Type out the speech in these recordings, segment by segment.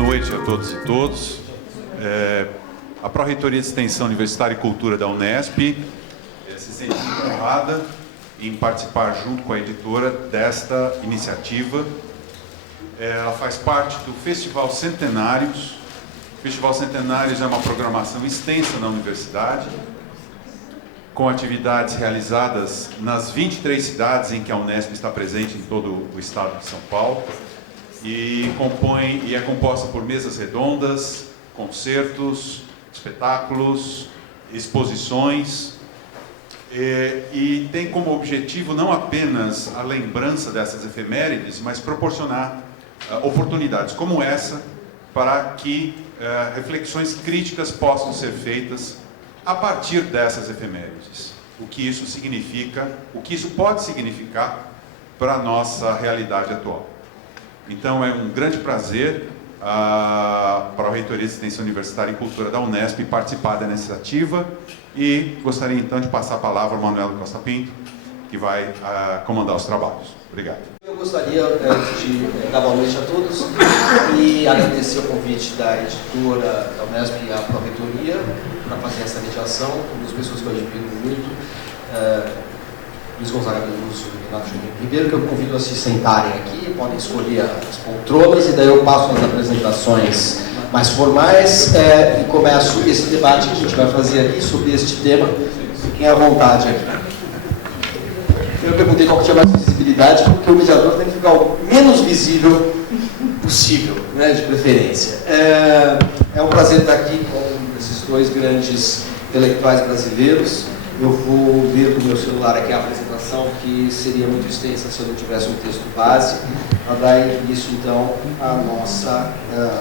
noite a todos e todos. A Pró-Reitoria de Extensão Universitária e Cultura da Unesp se sente muito honrada em participar junto com a editora desta iniciativa. Ela faz parte do Festival Centenários. O Festival Centenários é uma programação extensa na universidade, com atividades realizadas nas 23 cidades em que a Unesp está presente em todo o estado de São Paulo, e é composta por mesas redondas, concertos, espetáculos, exposições, e tem como objetivo não apenas a lembrança dessas efemérides, mas proporcionar oportunidades como essa para que reflexões críticas possam ser feitas a partir dessas efemérides. O que isso significa, o que isso pode significar para a nossa realidade atual. Então é um grande prazer para a Reitoria de Extensão Universitária e Cultura da Unesp participar da iniciativa, e gostaria então de passar a palavra ao Manuel Costa Pinto, que vai comandar os trabalhos. Obrigado. Eu gostaria de dar boa noite a todos e agradecer o convite da editora da Unesp e à Pró-Reitoria para fazer essa mediação, com duas pessoas que eu admiro muito, Luiz Gonzaga Beluso e Renato Júnior Ribeiro, que eu convido a se sentarem aqui, podem escolher as poltronas e daí eu passo as apresentações mais formais e começo esse debate que a gente vai fazer aqui sobre este tema. Fiquem à vontade aqui. Eu perguntei qual que tinha mais visibilidade, porque o mediador tem que ficar o menos visível possível, né, de preferência. É um prazer estar aqui com esses dois grandes intelectuais brasileiros. Eu vou ver do meu celular aqui a apresentação, que seria muito extensa se eu não tivesse um texto base, para dar início, então, à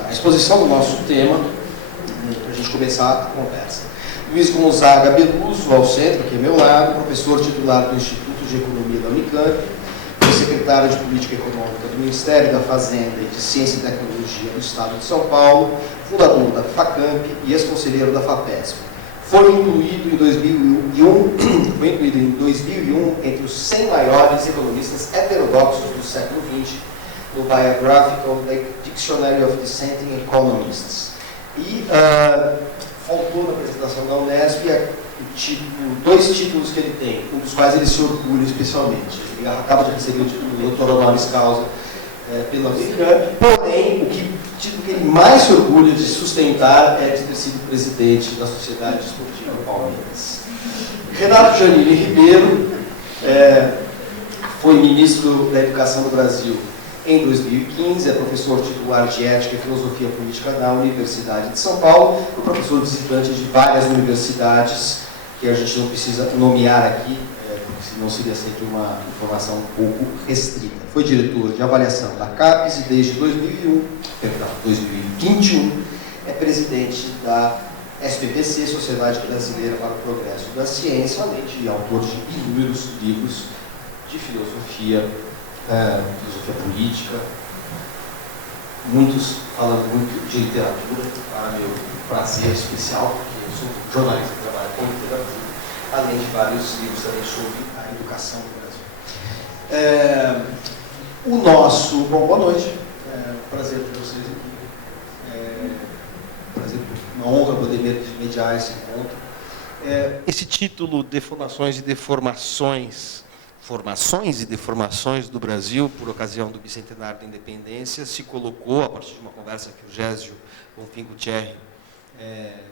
exposição do nosso tema, para a gente começar a conversa. Luiz Gonzaga Beluso, ao centro, aqui ao meu lado, professor titular do Instituto de Economia da Unicamp, foi secretário de Política Econômica do Ministério da Fazenda e de Ciência e Tecnologia do Estado de São Paulo, fundador da FACAMP e ex-conselheiro da FAPESP. Foi incluído em 2001 entre os 100 maiores economistas heterodoxos do século XX, no Biographical Dictionary of Dissenting Economists. E faltou na apresentação da Unesp dois títulos que ele tem, um dos quais ele se orgulha especialmente. Ele acaba de receber o título de doutor honoris causa pela Unicamp, porém, o título que ele mais se orgulha de sustentar é de ter sido presidente da Sociedade Esportiva Palmeiras. Renato Janine Ribeiro foi ministro da Educação do Brasil em 2015, é professor titular de Ética e Filosofia Política na Universidade de São Paulo, e professor visitante de várias universidades, que a gente não precisa nomear aqui, porque senão seria sempre uma informação um pouco restrita. Foi diretor de avaliação da CAPES e desde 2021 é presidente da SBPC, Sociedade Brasileira para o Progresso da Ciência, além de autor de inúmeros livros de filosofia política, muitos falando muito de literatura, para meu prazer especial, porque eu sou jornalista, trabalho com literatura, além de vários livros também sobre a educação no Brasil. Boa noite, prazer ter vocês aqui, uma honra poder mediar esse encontro. Esse título, Deformações e Deformações, Formações e Deformações do Brasil, por ocasião do bicentenário da Independência, se colocou, a partir de uma conversa que o Gésio Bonfim Gutierrez,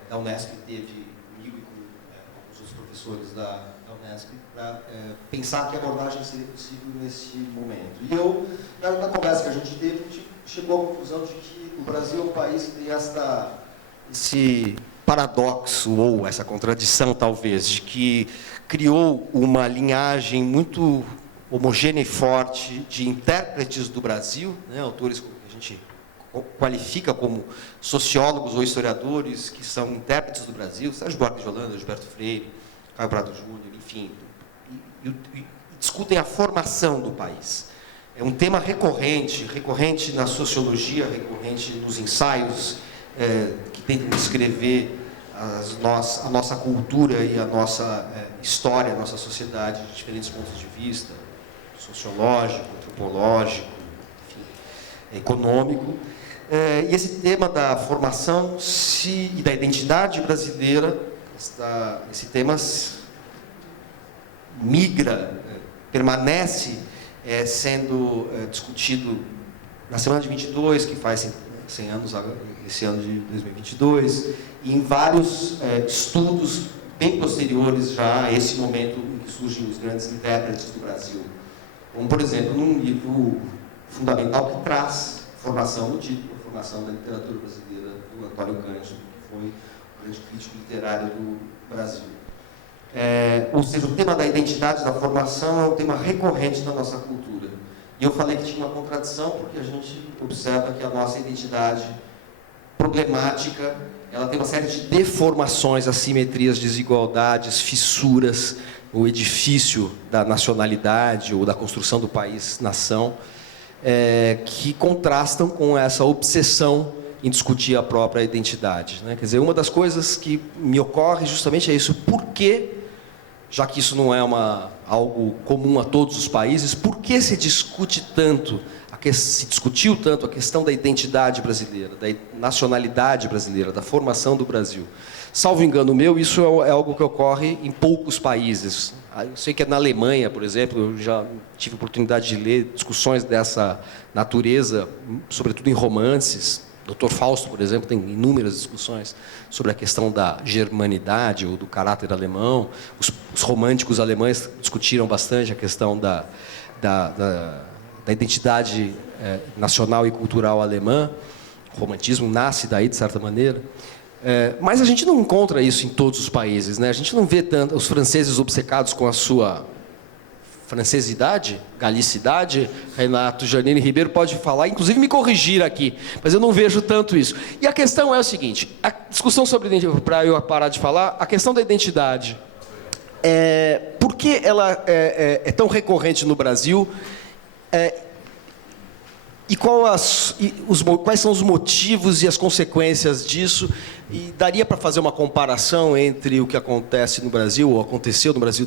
da Unesp, teve comigo e com alguns outros professores da Unesp, para pensar que abordagem seria possível nesse momento. E eu, na conversa que a gente teve, a gente chegou à conclusão de que o Brasil é um país que tem esse paradoxo, ou essa contradição, talvez, de que criou uma linhagem muito homogênea e forte de intérpretes do Brasil, né, autores que a gente qualifica como sociólogos ou historiadores que são intérpretes do Brasil, Sérgio Buarque de Holanda, Gilberto Freire, Caio Prado Júnior, enfim, e discutem a formação do país. É um tema recorrente na sociologia, recorrente nos ensaios que tentam descrever a nossa cultura e a nossa história, a nossa sociedade de diferentes pontos de vista, sociológico, antropológico, enfim. econômico. E esse tema da formação e da identidade brasileira, esse tema migra, permanece sendo discutido na semana de 22, que faz 100 anos esse ano de 2022, e em vários estudos bem posteriores já a esse momento em que surgem os grandes intérpretes do Brasil. Como, por exemplo, num livro fundamental que traz formação no título, a formação da literatura brasileira, do Antônio Cândido, que foi o grande crítico literário do Brasil. Ou seja, o tema da identidade, da formação, é um tema recorrente na nossa cultura. E eu falei que tinha uma contradição, porque a gente observa que a nossa identidade problemática, ela tem uma série de deformações, assimetrias, desigualdades, fissuras, o edifício da nacionalidade ou da construção do país-nação, que contrastam com essa obsessão em discutir a própria identidade, né? Quer dizer, uma das coisas que me ocorre justamente é isso: por que, já que isso não é algo comum a todos os países, por que se discutiu tanto a questão da identidade brasileira, da nacionalidade brasileira, da formação do Brasil? Salvo engano meu, isso é algo que ocorre em poucos países. Eu sei que na Alemanha, por exemplo, eu já tive oportunidade de ler discussões dessa natureza, sobretudo em romances. Dr. Fausto, por exemplo, tem inúmeras discussões sobre a questão da germanidade ou do caráter alemão. Os românticos alemães discutiram bastante a questão da identidade nacional e cultural alemã. O romantismo nasce daí, de certa maneira. Mas a gente não encontra isso em todos os países, né? A gente não vê tanto os franceses obcecados com a sua francesidade, galicidade. Renato Janine Ribeiro pode falar, inclusive me corrigir aqui, mas eu não vejo tanto isso. E a questão é o seguinte: a discussão sobre identidade, para eu parar de falar, a questão da identidade, por que ela é tão recorrente no Brasil? E quais são os motivos e as consequências disso? E daria para fazer uma comparação entre o que acontece no Brasil, ou aconteceu no Brasil,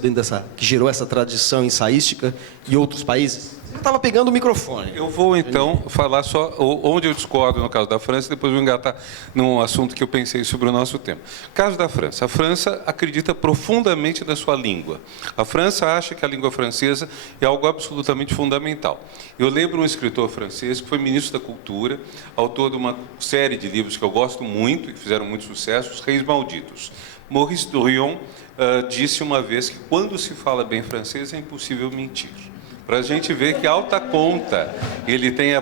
que gerou essa tradição ensaística, e outros países? Você estava pegando o microfone. Eu vou, então, falar só onde eu discordo no caso da França, depois vou engatar num assunto que eu pensei sobre o nosso tema. Caso da França. A França acredita profundamente na sua língua. A França acha que a língua francesa é algo absolutamente fundamental. Eu lembro um escritor francês que foi ministro da Cultura, autor de uma série de livros que eu gosto muito e que fizeram muito sucesso, Os Reis Malditos. Maurice Dorion disse uma vez que quando se fala bem francês é impossível mentir. Para a gente ver que alta conta ele tem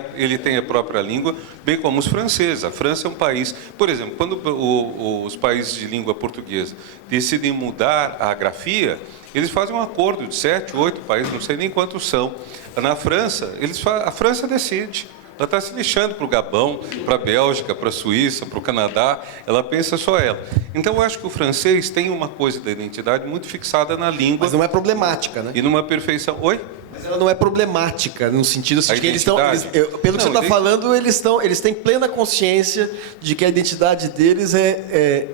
a própria língua, bem como os franceses. A França é um país... Por exemplo, quando os países de língua portuguesa decidem mudar a grafia, eles fazem um acordo de 7, 8 países, não sei nem quantos são. Na França, a França decide. Ela está se lixando para o Gabão, para a Bélgica, para a Suíça, para o Canadá. Ela pensa só ela. Então, eu acho que o francês tem uma coisa da identidade muito fixada na língua. Mas não é problemática, né? E numa perfeição... Oi? Mas ela não é problemática, no sentido de que eles estão... Pelo que você está falando, eles têm plena consciência de que a identidade deles é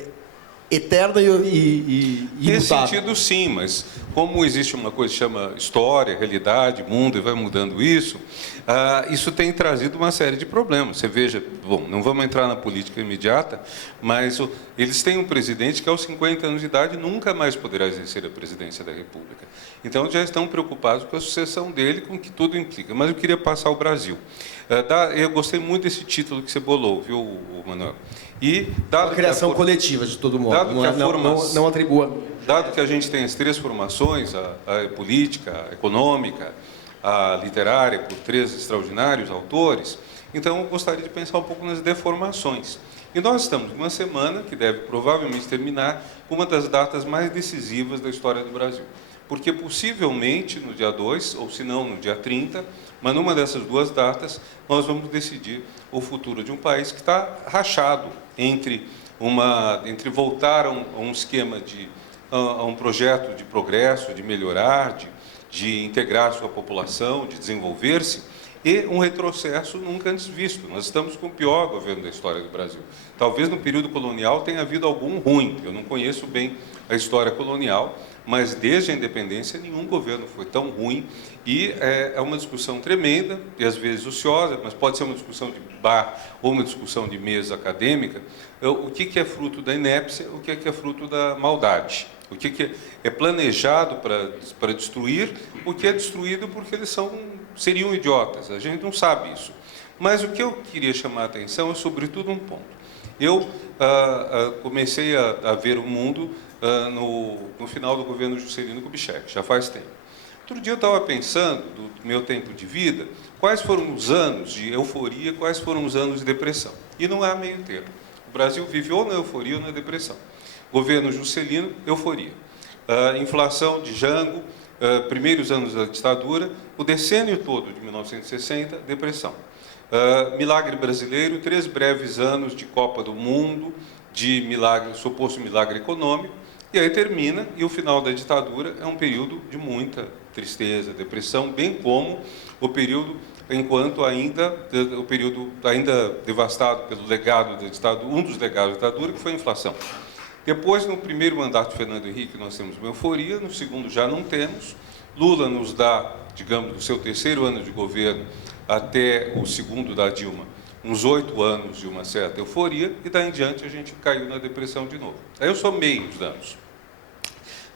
eterna e imutável. Nesse sentido, sim, mas como existe uma coisa que chama história, realidade, mundo, e vai mudando isso, isso tem trazido uma série de problemas. Você veja, bom, não vamos entrar na política imediata, mas eles têm um presidente que aos 50 anos de idade nunca mais poderá exercer a presidência da República. Então, já estão preocupados com a sucessão dele, com o que tudo implica. Mas eu queria passar ao Brasil. Eu gostei muito desse título que você bolou, viu, Manuel? E dado a criação coletiva, de todo modo. Não atribua. Dado que a gente tem as 3 formações, a política, a econômica, a literária, por 3 extraordinários autores, então eu gostaria de pensar um pouco nas deformações. E nós estamos numa semana que deve provavelmente terminar com uma das datas mais decisivas da história do Brasil. Porque possivelmente no dia 2, ou se não no dia 30, mas numa dessas 2 datas, nós vamos decidir o futuro de um país que está rachado entre voltar a um esquema a um projeto de progresso, de melhorar, de integrar a sua população, de desenvolver-se, e um retrocesso nunca antes visto. Nós estamos com o pior governo da história do Brasil. Talvez no período colonial tenha havido algum ruim, eu não conheço bem a história colonial, mas desde a independência nenhum governo foi tão ruim, e é uma discussão tremenda e às vezes ociosa, mas pode ser uma discussão de bar ou uma discussão de mesa acadêmica, o que é fruto da inépcia, o que é fruto da maldade, o que é planejado para destruir, o que é destruído porque eles seriam idiotas, a gente não sabe isso. Mas o que eu queria chamar a atenção é sobretudo um ponto. Eu comecei a ver o mundo no final do governo Juscelino Kubitschek, já faz tempo. Outro dia eu estava pensando, do meu tempo de vida, quais foram os anos de euforia, quais foram os anos de depressão. E não há meio termo. O Brasil vive ou na euforia ou na depressão. Governo Juscelino, euforia. Inflação de Jango, primeiros anos da ditadura, o decênio todo de 1960, depressão. Milagre brasileiro, 3 breves anos de Copa do Mundo, de milagre, suposto milagre econômico, e aí termina, e o final da ditadura é um período de muita tristeza, depressão, bem como o período o período ainda devastado pelo legado da ditadura, um dos legados da ditadura, que foi a inflação. Depois, no primeiro mandato de Fernando Henrique, nós temos uma euforia, no segundo já não temos. Lula nos dá, digamos, do seu terceiro ano de governo até o segundo da Dilma, uns 8 anos de uma certa euforia, e daí em diante a gente caiu na depressão de novo. Aí eu somei os anos.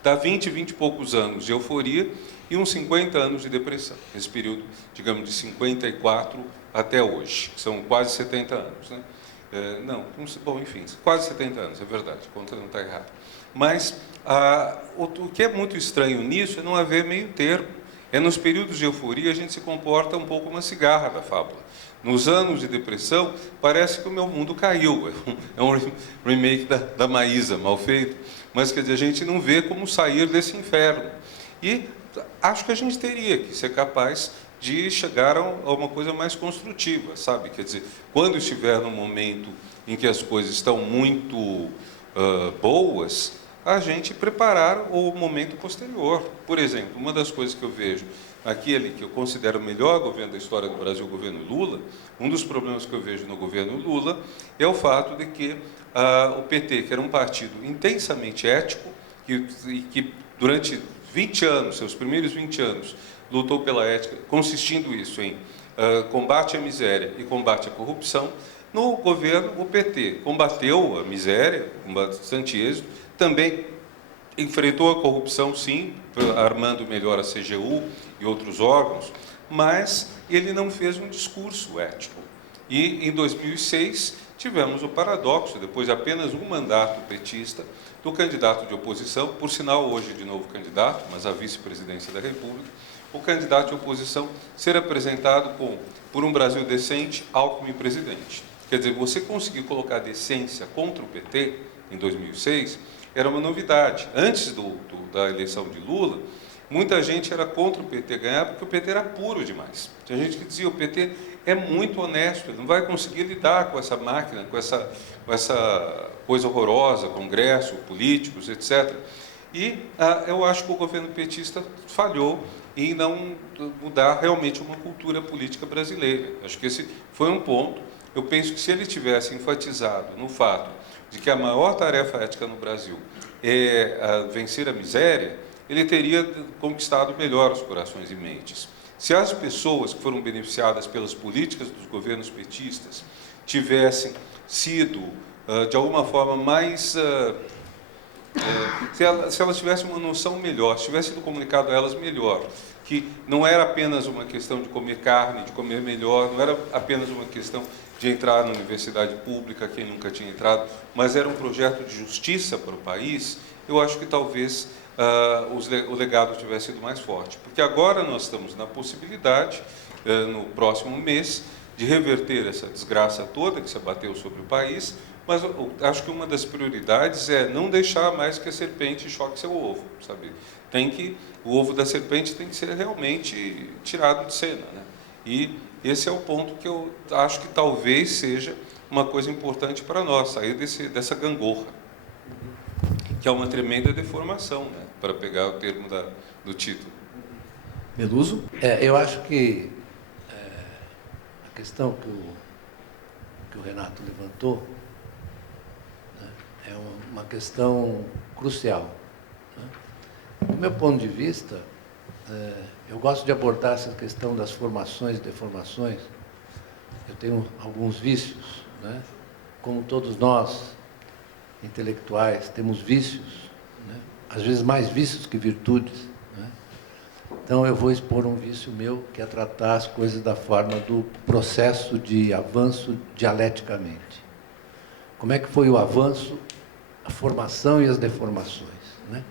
Dá 20 e poucos anos de euforia e uns 50 anos de depressão. Esse período, digamos, de 54 até hoje, que são quase 70 anos, né? Bom, enfim, quase 70 anos, é verdade, a conta não está errada. Mas o que é muito estranho nisso é não haver meio termo. Nos períodos de euforia a gente se comporta um pouco como uma cigarra da fábula. Nos anos de depressão, parece que o meu mundo caiu. É um remake da Maísa, mal feito. Mas, quer dizer, a gente não vê como sair desse inferno. E acho que a gente teria que ser capaz de chegar a uma coisa mais construtiva, sabe? Quer dizer, quando estiver num momento em que as coisas estão muito boas, a gente preparar o momento posterior. Por exemplo, uma das coisas que eu vejo, aquele que eu considero o melhor governo da história do Brasil, o governo Lula, um dos problemas que eu vejo no governo Lula é o fato de que o PT, que era um partido intensamente ético, que durante 20 anos, seus primeiros 20 anos, lutou pela ética, consistindo isso em combate à miséria e combate à corrupção. No governo, o PT combateu a miséria, com bastante êxito, também enfrentou a corrupção, sim, armando melhor a CGU e outros órgãos, mas ele não fez um discurso ético. E, em 2006, tivemos o paradoxo, depois de apenas um mandato petista, do candidato de oposição, por sinal hoje de novo candidato, mas à vice-presidência da República, o candidato de oposição ser apresentado por um Brasil decente, Alckmin presidente. Quer dizer, você conseguir colocar decência contra o PT em 2006 era uma novidade. Antes da eleição de Lula, muita gente era contra o PT ganhar porque o PT era puro demais. Tinha gente que dizia: o PT é muito honesto, ele não vai conseguir lidar com essa máquina, com essa coisa horrorosa, Congresso, políticos, etc. E eu acho que o governo petista falhou em não mudar realmente uma cultura política brasileira. Acho que esse foi um ponto. Eu penso que se ele tivesse enfatizado no fato de que a maior tarefa ética no Brasil é vencer a miséria, ele teria conquistado melhor os corações e mentes. Se as pessoas que foram beneficiadas pelas políticas dos governos petistas tivessem sido, de alguma forma, mais... se elas tivessem uma noção melhor, se tivesse sido comunicado a elas melhor, que não era apenas uma questão de comer carne, de comer melhor, não era apenas uma questão de entrar na universidade pública, quem nunca tinha entrado, mas era um projeto de justiça para o país, eu acho que talvez o legado tivesse sido mais forte. Porque agora nós estamos na possibilidade, no próximo mês, de reverter essa desgraça toda que se abateu sobre o país, mas eu acho que uma das prioridades é não deixar mais que a serpente choque seu ovo, sabe? O ovo da serpente tem que ser realmente tirado de cena, né? E esse é o ponto que eu acho que talvez seja uma coisa importante para nós, sair dessa gangorra, que é uma tremenda deformação, né? Para pegar o termo do título. Meluso? Eu acho que questão que o Renato levantou, né, é uma questão crucial. Né? Do meu ponto de vista, eu gosto de abordar essa questão das formações e deformações. Eu tenho alguns vícios, né? Como todos nós, intelectuais, temos vícios, né? Às vezes mais vícios que virtudes. Né? Então, eu vou expor um vício meu, que é tratar as coisas da forma do processo de avanço dialeticamente. Como é que foi o avanço, a formação e as deformações? Né?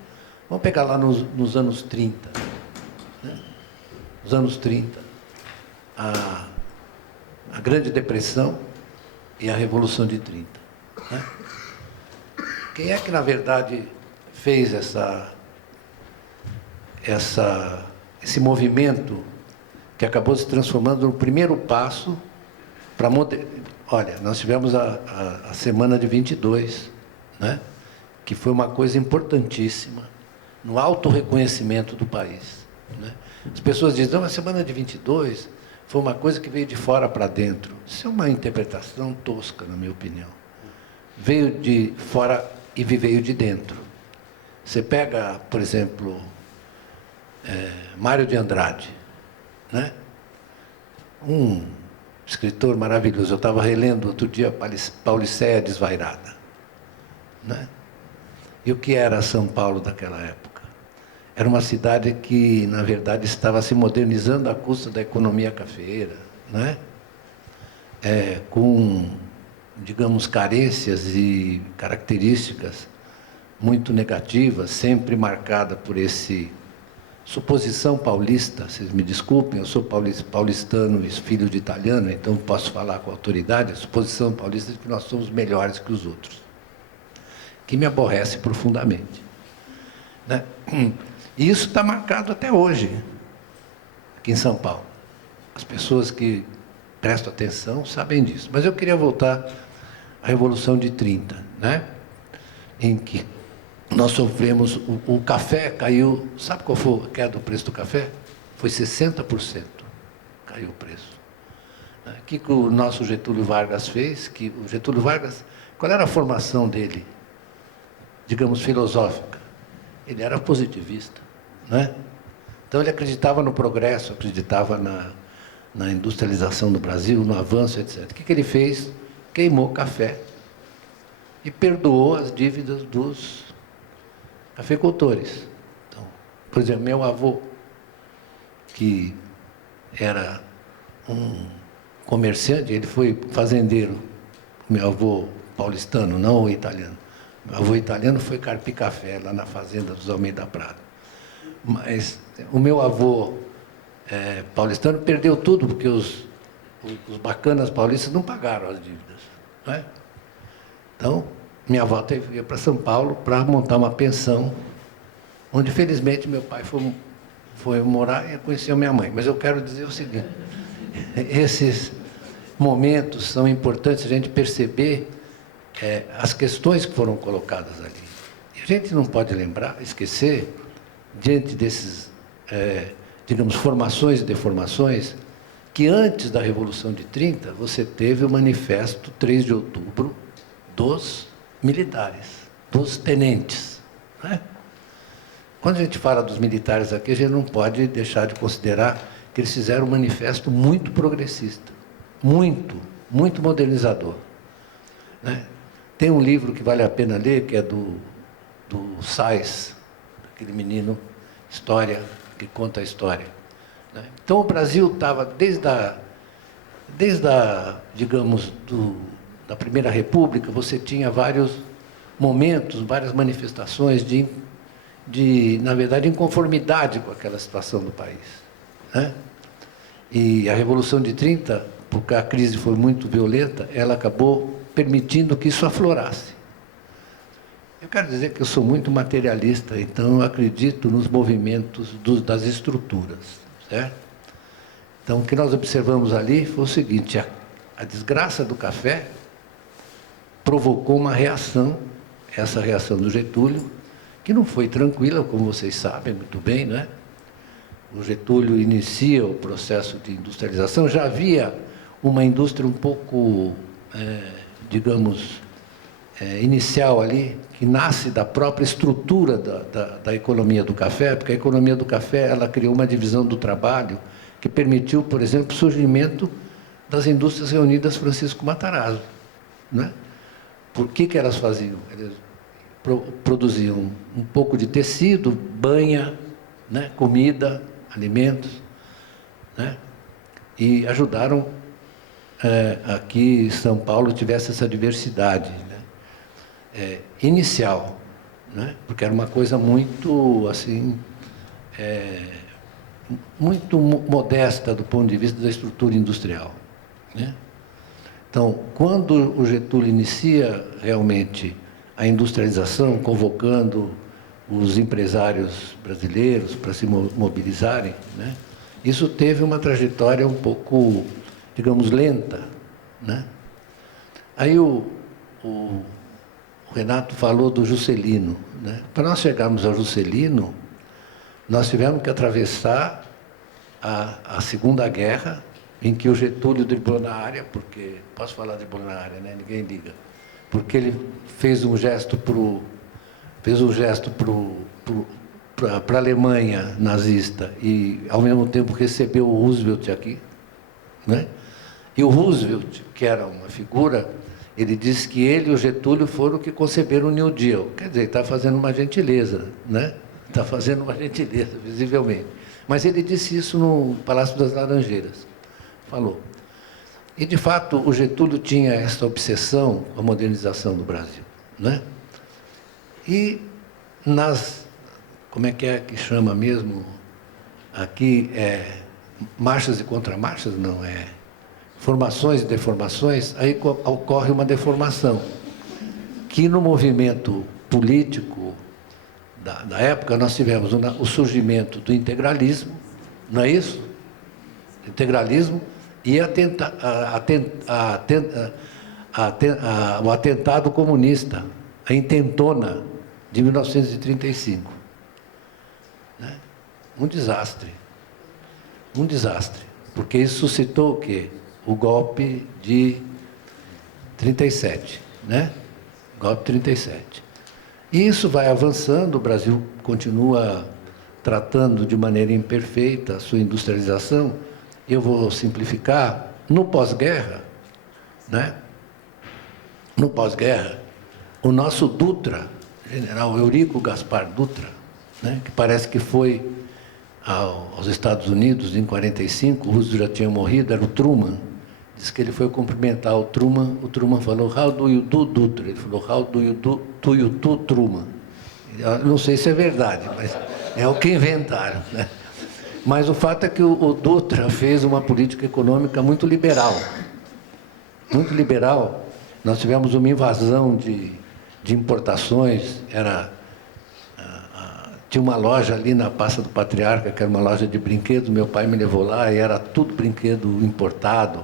Vamos pegar lá nos anos 30. Né? Nos anos 30, a Grande Depressão e a Revolução de 30. Né? Quem é que, na verdade, fez esse movimento que acabou se transformando no primeiro passo para Olha, nós tivemos a Semana de 22, né? Que foi uma coisa importantíssima no autorreconhecimento do país. Né? As pessoas dizem, não, a Semana de 22 foi uma coisa que veio de fora para dentro. Isso é uma interpretação tosca, na minha opinião. Veio de fora e veio de dentro. Você pega, por exemplo, Mário de Andrade, né? Um escritor maravilhoso. Eu estava relendo outro dia Pauliceia Desvairada. Né? E o que era São Paulo daquela época? Era uma cidade que, na verdade, estava se modernizando à custa da economia cafeeira, né? Com, digamos, carências e características muito negativas, sempre marcada por esse suposição paulista. Vocês me desculpem, eu sou paulistano e filho de italiano, então posso falar com autoridade, a suposição paulista de que nós somos melhores que os outros, que me aborrece profundamente. Né? E isso está marcado até hoje, aqui em São Paulo. As pessoas que prestam atenção sabem disso. Mas eu queria voltar à Revolução de 30, né? Em que nós sofremos, o café caiu, sabe qual foi a queda do preço do café? Foi 60%, caiu o preço. O que o nosso Getúlio Vargas fez? Que o Getúlio Vargas, qual era a formação dele, digamos, filosófica? Ele era positivista, né? Então ele acreditava no progresso, acreditava na industrialização do Brasil, no avanço, etc. O que ele fez? Queimou café e perdoou as dívidas dos cafeicultores. Então, por exemplo, meu avô, que era um comerciante, ele foi fazendeiro, meu avô paulistano, não o italiano. Meu avô italiano foi carpir café lá na fazenda dos Almeida Prado. Mas o meu avô paulistano perdeu tudo, porque os bacanas paulistas não pagaram as dívidas. Não é? Então, minha avó teve que ir para São Paulo para montar uma pensão, onde, felizmente, meu pai foi morar e conheceu minha mãe. Mas eu quero dizer o seguinte, esses momentos são importantes a gente perceber as questões que foram colocadas ali. E a gente não pode esquecer, diante desses, digamos, formações e deformações, que antes da Revolução de 30, você teve o Manifesto 3 de Outubro dos militares, dos tenentes. Né? Quando a gente fala dos militares aqui, a gente não pode deixar de considerar que eles fizeram um manifesto muito progressista, muito modernizador. Né? Tem um livro que vale a pena ler, que é do Sais, aquele menino, História, que conta a história. Né? Então, o Brasil estava, desde a digamos, da Primeira República, você tinha vários momentos, várias manifestações na verdade, inconformidade com aquela situação do país. Né? E a Revolução de 30, porque a crise foi muito violenta, ela acabou permitindo que isso aflorasse. Eu quero dizer que eu sou muito materialista, então eu acredito nos movimentos das estruturas. Certo? Então, o que nós observamos ali foi o seguinte, a desgraça do café provocou uma reação, essa reação do Getúlio, que não foi tranquila, como vocês sabem muito bem, né? O Getúlio inicia o processo de industrialização, já havia uma indústria um pouco, digamos, inicial ali, que nasce da própria estrutura da economia do café, porque a economia do café ela criou uma divisão do trabalho que permitiu, por exemplo, o surgimento das indústrias reunidas Francisco Matarazzo, né? Por que elas faziam? Eles produziam um pouco de tecido, banha, né? Comida, alimentos, né? E ajudaram aqui São Paulo tivesse essa diversidade, né? Inicial, né? Porque era uma coisa muito assim muito modesta do ponto de vista da estrutura industrial, né? Então, quando o Getúlio inicia realmente a industrialização, convocando os empresários brasileiros para se mobilizarem, né? Isso teve uma trajetória um pouco, digamos, lenta, né? Aí o Renato falou do Juscelino, né? Para nós chegarmos ao Juscelino, nós tivemos que atravessar a Segunda Guerra, em que o Getúlio driblou na área, porque, posso falar driblou na área, né? Ninguém liga, porque ele fez um gesto para a Alemanha nazista e, ao mesmo tempo, recebeu o Roosevelt aqui, né? E o Roosevelt, que era uma figura, ele disse que ele e o Getúlio foram que conceberam o New Deal. Quer dizer, está fazendo uma gentileza, né? Está fazendo uma gentileza, visivelmente. Mas ele disse isso no Palácio das Laranjeiras. Falou. E, de fato, o Getúlio tinha essa obsessão com a modernização do Brasil, né? E como é que chama mesmo? Aqui marchas e contramarchas, não, formações e deformações, aí ocorre uma deformação, que no movimento político da época nós tivemos o surgimento do integralismo, não é isso? Integralismo e o atentado comunista, a intentona de 1935. Né? Um desastre, porque isso suscitou o quê? O golpe de 37, né? Golpe de 37. E isso vai avançando, o Brasil continua tratando de maneira imperfeita a sua industrialização. Eu vou simplificar. No pós-guerra, né? No pós-guerra, o nosso Dutra, general Eurico Gaspar Dutra, né? Que parece que foi aos Estados Unidos em 45, o Roosevelt já tinha morrido, era o Truman. Diz que ele foi cumprimentar o Truman falou, how do you do, Dutra? Ele falou, how do you do Truman? Eu não sei se é verdade, mas é o que inventaram, né? Mas o fato é que o Dutra fez uma política econômica muito liberal. Muito liberal. Nós tivemos uma invasão de importações, tinha uma loja ali na Praça do Patriarca, que era uma loja de brinquedos, meu pai me levou lá e era tudo brinquedo importado,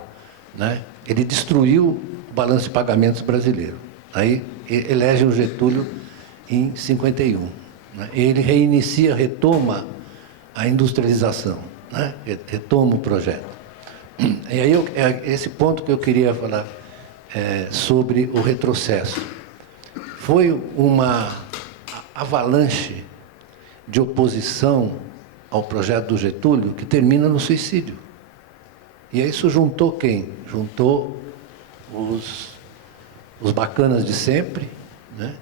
né? Ele destruiu o balanço de pagamentos brasileiro. Aí elege o Getúlio em 51. Né? Ele retoma a industrialização, né? Retoma o projeto. E aí esse ponto que eu queria falar sobre o retrocesso. Foi uma avalanche de oposição ao projeto do Getúlio que termina no suicídio. E aí isso juntou quem? Juntou os bacanas de sempre, né?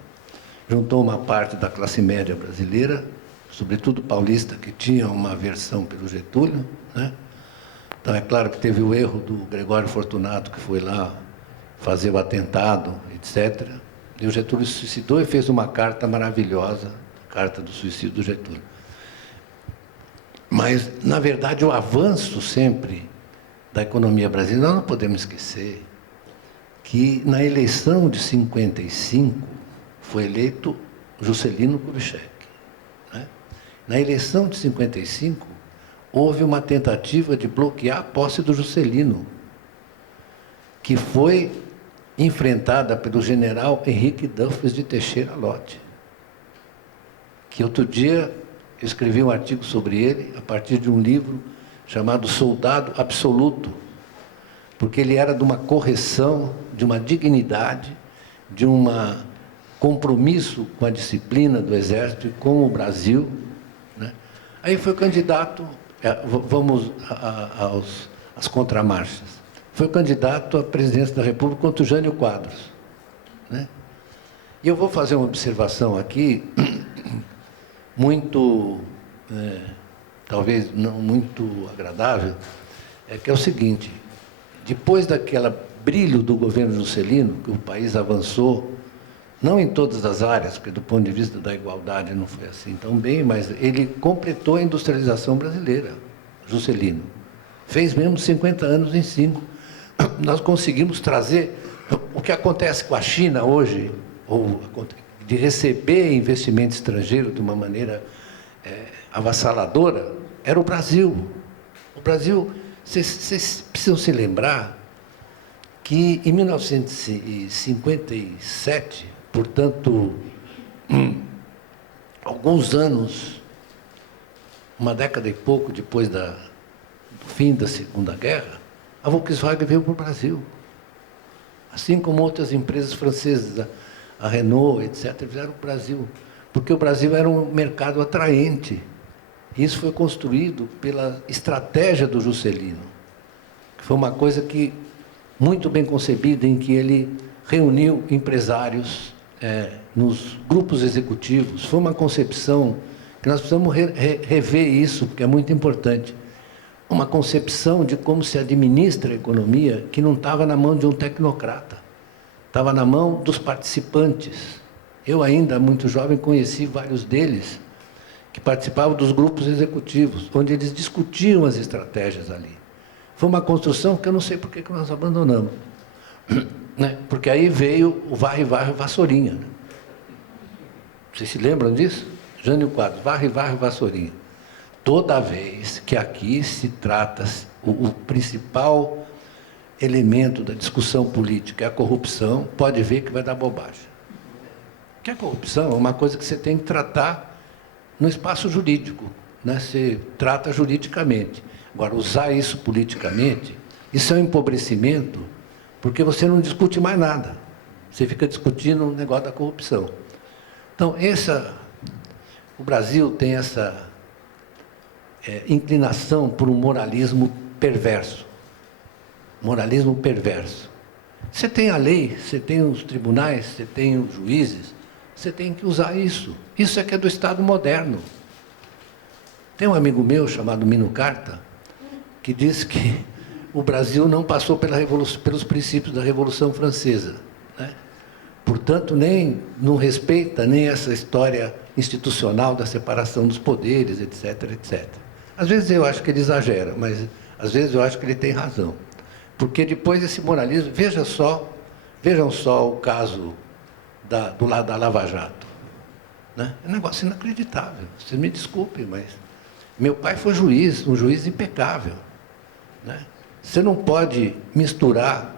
Juntou uma parte da classe média brasileira, sobretudo paulista, que tinha uma aversão pelo Getúlio, né? Então é claro que teve o erro do Gregório Fortunato, que foi lá fazer o atentado, etc. E o Getúlio se suicidou e fez uma carta maravilhosa, a carta do suicídio do Getúlio. Mas, na verdade, o avanço sempre da economia brasileira, nós não podemos esquecer que na eleição de 55 foi eleito Juscelino Kubitschek, né? Na eleição de 55 houve uma tentativa de bloquear a posse do Juscelino, que foi enfrentada pelo general Henrique Duffles de Teixeira Lott, que outro dia eu escrevi um artigo sobre ele a partir de um livro chamado Soldado Absoluto, porque ele era de uma correção, de uma dignidade, de um compromisso com a disciplina do Exército e com o Brasil, né? Aí foi candidato, vamos às contramarchas, foi candidato à presidência da República contra o Jânio Quadros, né? E eu vou fazer uma observação aqui, muito, talvez não muito agradável, que é o seguinte: depois daquele brilho do governo Juscelino, que o país avançou, não em todas as áreas, porque do ponto de vista da igualdade não foi assim tão bem, mas ele completou a industrialização brasileira, Juscelino. Fez mesmo 50 anos em 5. Nós conseguimos trazer o que acontece com a China hoje, ou de receber investimento estrangeiro de uma maneira avassaladora, era o Brasil. O Brasil, vocês precisam se lembrar que em 1957, portanto, alguns anos, uma década e pouco depois do fim da Segunda Guerra, a Volkswagen veio para o Brasil. Assim como outras empresas francesas, a Renault, etc., vieram para o Brasil. Porque o Brasil era um mercado atraente. Isso foi construído pela estratégia do Juscelino, que foi uma coisa que muito bem concebida, em que ele reuniu empresários nos grupos executivos. Foi uma concepção que nós precisamos rever isso, porque é muito importante. Uma concepção de como se administra a economia que não estava na mão de um tecnocrata, estava na mão dos participantes. Eu ainda, muito jovem, conheci vários deles que participavam dos grupos executivos, onde eles discutiam as estratégias ali. Foi uma construção que eu não sei por que nós abandonamos, né? Porque aí veio o varre-varre Vassourinha, né? Vocês se lembram disso? Jânio Quadros, varre-varre Vassourinha. Toda vez que aqui se trata, o principal elemento da discussão política é a corrupção, pode ver que vai dar bobagem. Porque a corrupção é uma coisa que você tem que tratar no espaço jurídico, né? Você trata juridicamente. Agora, usar isso politicamente, isso é um empobrecimento, porque você não discute mais nada. Você fica discutindo o negócio da corrupção. Então, o Brasil tem essa inclinação por um moralismo perverso. Moralismo perverso. Você tem a lei, você tem os tribunais, você tem os juízes, você tem que usar isso. Isso é que é do Estado moderno. Tem um amigo meu chamado Mino Carta, que diz que o Brasil não passou pelos princípios da Revolução Francesa, né? Portanto, não respeita nem essa história institucional da separação dos poderes, etc., etc. Às vezes eu acho que ele exagera, mas às vezes eu acho que ele tem razão. Porque depois esse moralismo... Vejam só o caso do lado da Lava Jato, né? É um negócio inacreditável. Vocês me desculpem, mas meu pai foi juiz, um juiz impecável, né? Você não pode misturar,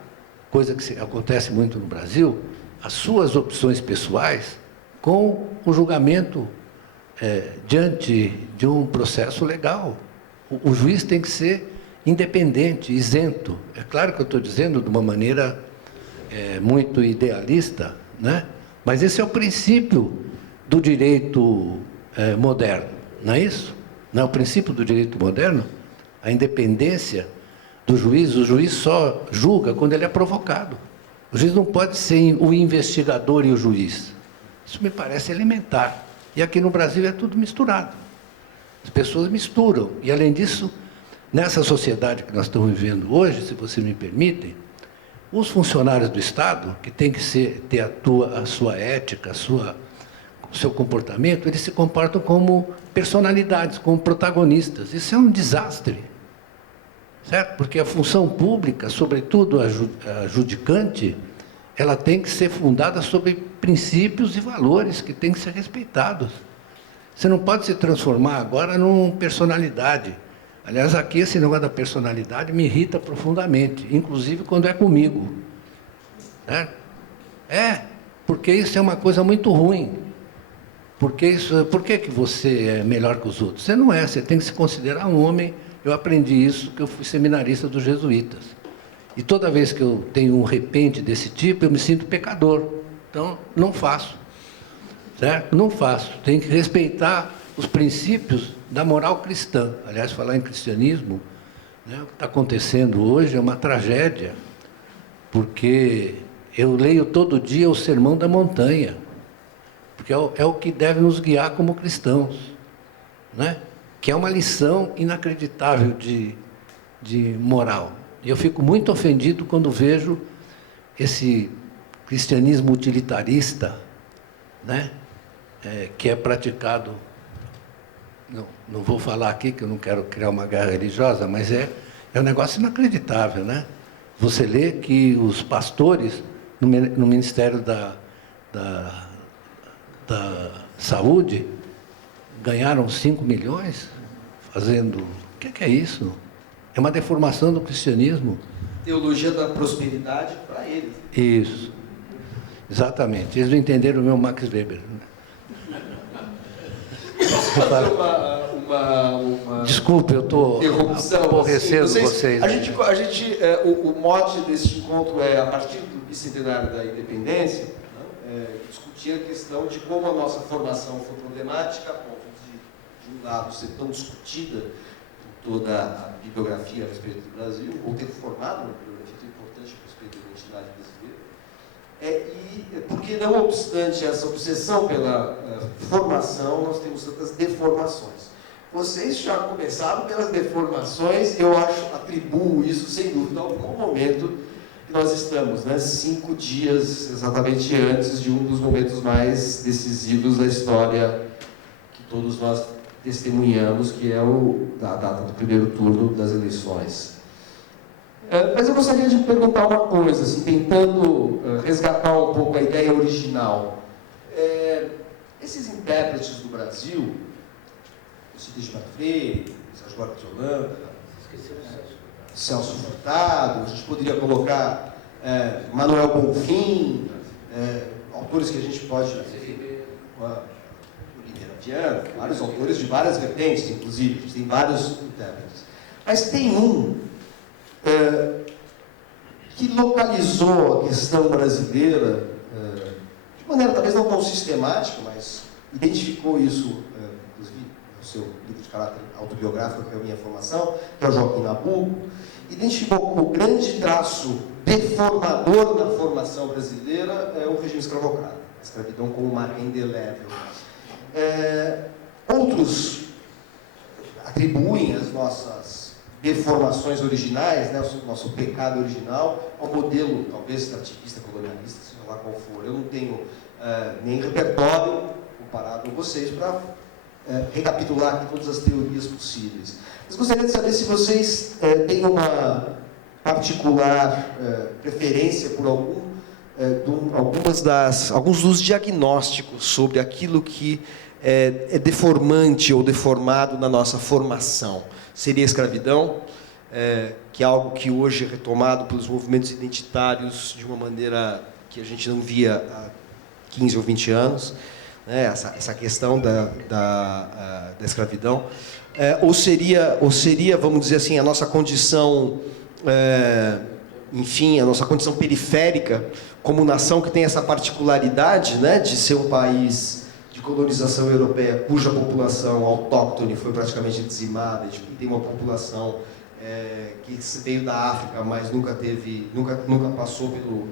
coisa que acontece muito no Brasil, as suas opções pessoais com o julgamento diante de um processo legal. O juiz tem que ser independente, isento. É claro que eu estou dizendo de uma maneira muito idealista, né? Mas esse é o princípio do direito moderno, não é isso? Não é o princípio do direito moderno? A independência do juiz. O juiz só julga quando ele é provocado. O juiz não pode ser o investigador e o juiz. Isso me parece elementar. E aqui no Brasil é tudo misturado. As pessoas misturam. E, além disso, nessa sociedade que nós estamos vivendo hoje, se vocês me permitem, os funcionários do Estado, que têm que ter a sua ética, o seu comportamento, eles se comportam como personalidades, como protagonistas. Isso é um desastre. Certo? Porque a função pública, sobretudo a judicante, ela tem que ser fundada sobre princípios e valores que têm que ser respeitados. Você não pode se transformar agora numa personalidade. Aliás, aqui esse negócio da personalidade me irrita profundamente, inclusive quando é comigo. Né? Porque isso é uma coisa muito ruim. Por que você é melhor que os outros? Você não é, você tem que se considerar um homem. Eu aprendi isso, que eu fui seminarista dos jesuítas. E toda vez que eu tenho um repente desse tipo, eu me sinto pecador. Então, não faço. Certo? Não faço. Tenho que respeitar os princípios da moral cristã. Aliás, falar em cristianismo, né, o que está acontecendo hoje é uma tragédia, porque eu leio todo dia o Sermão da Montanha, porque é o que deve nos guiar como cristãos, né? Que é uma lição inacreditável de moral. E eu fico muito ofendido quando vejo esse cristianismo utilitarista, né? Que é praticado, não vou falar aqui que eu não quero criar uma guerra religiosa, mas é um negócio inacreditável, né? Você lê que os pastores no Ministério da Saúde ganharam 5 milhões fazendo... O que é isso? É uma deformação do cristianismo. Teologia da prosperidade para eles. Isso. Exatamente. Eles não entenderam o meu Max Weber. Fazer uma Desculpe, eu estou aborrecendo assim, vocês. O mote desse encontro é, a partir do bicentenário da independência, né, discutir a questão de como a nossa formação foi problemática, a ponto de um lado, ser tão discutida por toda a bibliografia a respeito do Brasil, ou ter formado uma bibliografia tão importante a respeito da identidade brasileira. E porque, não obstante essa obsessão pela formação, nós temos tantas deformações. Vocês já começaram pelas deformações, eu atribuo isso, sem dúvida alguma, ao momento que nós estamos, né? 5 dias exatamente antes de um dos momentos mais decisivos da história que todos nós testemunhamos, que é a data do primeiro turno das eleições. Mas eu gostaria de perguntar uma coisa, assim, tentando resgatar um pouco a ideia original. Esses intérpretes do Brasil, o Cid de Freire, Sérgio Buarque de Holanda, Celso Furtado, a gente poderia colocar Manuel Bonfim, autores que a gente pode... Oliveira Viana, vários autores de várias vertentes, inclusive, a gente tem vários intérpretes. Mas tem um que localizou a questão brasileira de maneira talvez não tão sistemática, mas identificou isso, inclusive no seu livro de caráter autobiográfico, que é a minha formação, que é o Joaquim Nabuco, identificou como grande traço deformador da formação brasileira o regime escravocrata, a escravidão como marca indelével. Outros atribuem as nossas deformações originais, né, o nosso pecado original, ao modelo, talvez, extrativista, colonialista, seja lá qual for. Eu não tenho nem repertório, comparado com vocês, para recapitular aqui todas as teorias possíveis. Mas gostaria de saber se vocês têm uma particular preferência por alguns dos diagnósticos sobre aquilo que é deformante ou deformado na nossa formação. Seria a escravidão, que é algo que hoje é retomado pelos movimentos identitários de uma maneira que a gente não via há 15 ou 20 anos, né? Essa questão da escravidão. Ou seria, vamos dizer assim, a nossa condição, enfim, a nossa condição periférica, como nação que tem essa particularidade, né, de ser um país de colonização europeia, cuja população autóctone foi praticamente dizimada, e tem uma população que veio da África, mas nunca passou pelo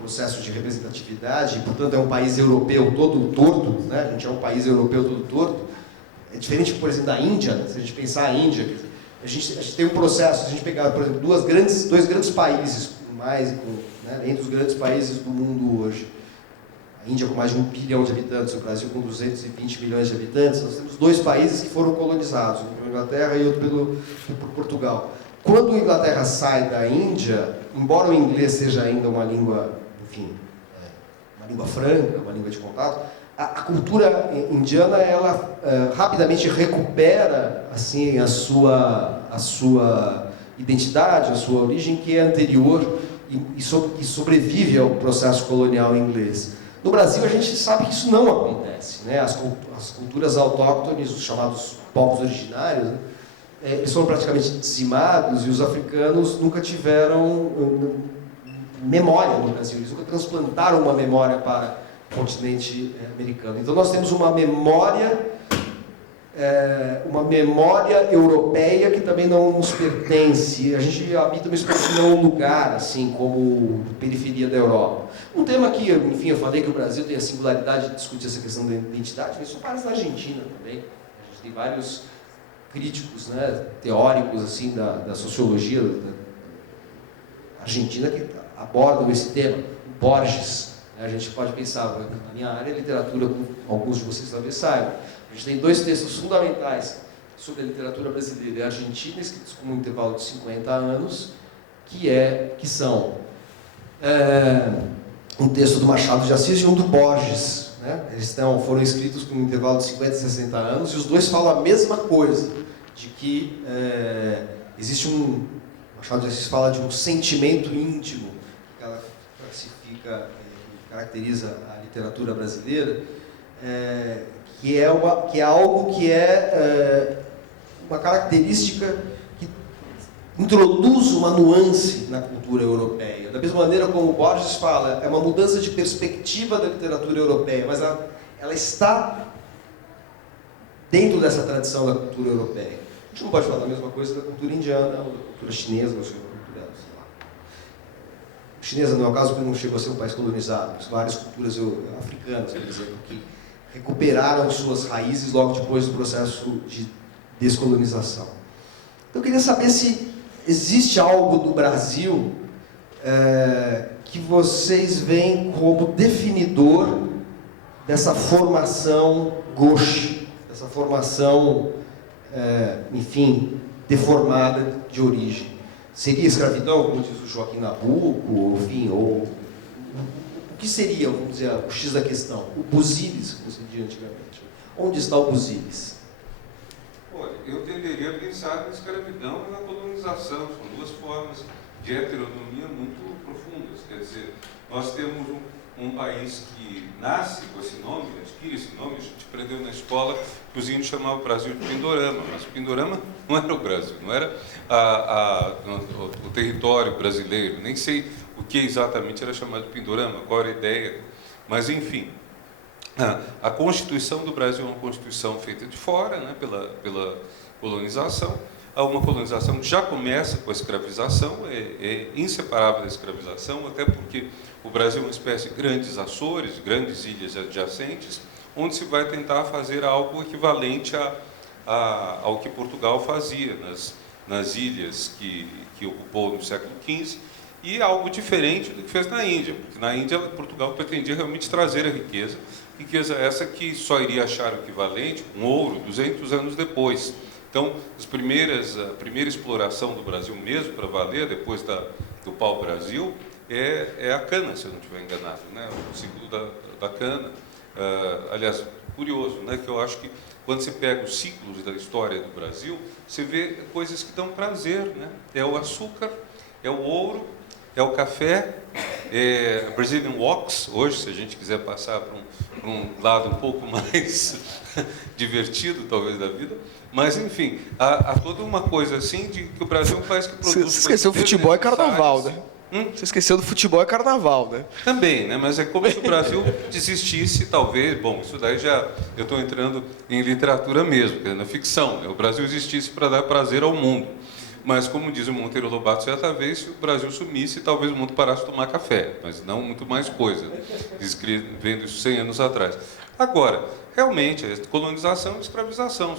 processo de representatividade, e, portanto, é um país europeu todo torto, né? A gente é um país europeu todo torto. É diferente, por exemplo, da Índia, né? Se a gente pensar a Índia, a gente tem um processo, se a gente pegar, por exemplo, dois grandes países, né, entre os grandes países do mundo hoje, a Índia com mais de 1 bilhão de habitantes, o Brasil com 220 milhões de habitantes, nós temos 2 países que foram colonizados, um pela Inglaterra e outro por Portugal. Quando a Inglaterra sai da Índia, embora o inglês seja ainda uma língua, enfim, uma língua franca, uma língua de contato, a cultura indiana, ela rapidamente recupera assim a sua identidade, a sua origem, que é anterior e sobrevive ao processo colonial inglês. No Brasil, a gente sabe que isso não acontece, né? As culturas autóctones, os chamados povos originários, né, eles foram praticamente dizimados e os africanos nunca tiveram memória no Brasil, eles nunca transplantaram uma memória para o continente americano. Então nós temos uma memória europeia que também não nos pertence. A gente habita uma espécie de um lugar, assim, como periferia da Europa. Um tema que, enfim, eu falei que o Brasil tem a singularidade de discutir essa questão da identidade, mas isso aparece na Argentina também. A gente tem vários críticos, né, teóricos assim, da sociologia da Argentina que abordam esse tema. O Borges, né, a gente pode pensar, na minha área, literatura, como alguns de vocês talvez saibam. A gente tem 2 textos fundamentais sobre a literatura brasileira e argentina, escritos com um intervalo de 50 anos, que são um texto do Machado de Assis e um do Borges. Né? Eles foram escritos com um intervalo de 50 e 60 anos, e os dois falam a mesma coisa, de que existe Machado de Assis fala de um sentimento íntimo, que ela classifica, que caracteriza a literatura brasileira, que é algo que é uma característica que introduz uma nuance na cultura europeia. Da mesma maneira como o Borges fala, é uma mudança de perspectiva da literatura europeia, mas ela está dentro dessa tradição da cultura europeia. A gente não pode falar a mesma coisa da cultura indiana ou da cultura chinesa, ou da cultura, sei lá. Chinesa não é o caso porque não chegou a ser um país colonizado, mas várias culturas africanas, por exemplo, que recuperaram suas raízes logo depois do processo de descolonização. Então eu queria saber se existe algo do Brasil que vocês veem como definidor dessa formação gauche, dessa formação, enfim, deformada de origem. Seria escravidão, como diz o Joaquim Nabuco, enfim, ou o que seria, vamos dizer, o X da questão? O Buziris, como se dizia antigamente. Onde está o Buziris? Olha, eu tenderia a pensar na escravidão e na colonização. São 2 formas de heteronomia muito profundas. Quer dizer, nós temos um país que nasce com esse nome, adquire esse nome, a gente aprendeu na escola que os índios chamavam o Brasil de Pindorama, mas o Pindorama não era o Brasil, não era o território brasileiro, nem sei o que exatamente era chamado de Pindorama, qual era a ideia, mas enfim. A Constituição do Brasil é uma Constituição feita de fora, né, pela colonização. Há uma colonização que já começa com a escravização, é inseparável da escravização, até porque o Brasil é uma espécie de grandes Açores, grandes ilhas adjacentes, onde se vai tentar fazer algo equivalente ao que Portugal fazia nas ilhas que ocupou no século XV, e algo diferente do que fez na Índia, porque na Índia Portugal pretendia realmente trazer a riqueza essa que só iria achar o equivalente, com ouro, 200 anos depois. Então, a primeira exploração do Brasil mesmo, para valer, depois do pau-brasil, é a cana, se eu não estiver enganado, né? O ciclo da cana. Aliás, curioso, né? Que eu acho que quando você pega os ciclos da história do Brasil, você vê coisas que dão prazer, né? É o açúcar, é o ouro, é o café, é Brazilian Wax, hoje, se a gente quiser passar para um lado um pouco mais divertido, talvez, da vida. Mas, enfim, há toda uma coisa assim de que o Brasil é um país que produz... Você esqueceu do futebol e carnaval, né? Você esqueceu do futebol e carnaval, né? Também, né? Mas é como se o Brasil desistisse, talvez... Bom, isso daí eu estou entrando em literatura mesmo, na ficção. Né? O Brasil existisse para dar prazer ao mundo. Mas, como diz o Monteiro Lobato certa vez, se o Brasil sumisse, talvez o mundo parasse de tomar café, mas não muito mais coisa, vendo isso 100 anos atrás. Agora, realmente, a colonização e a escravização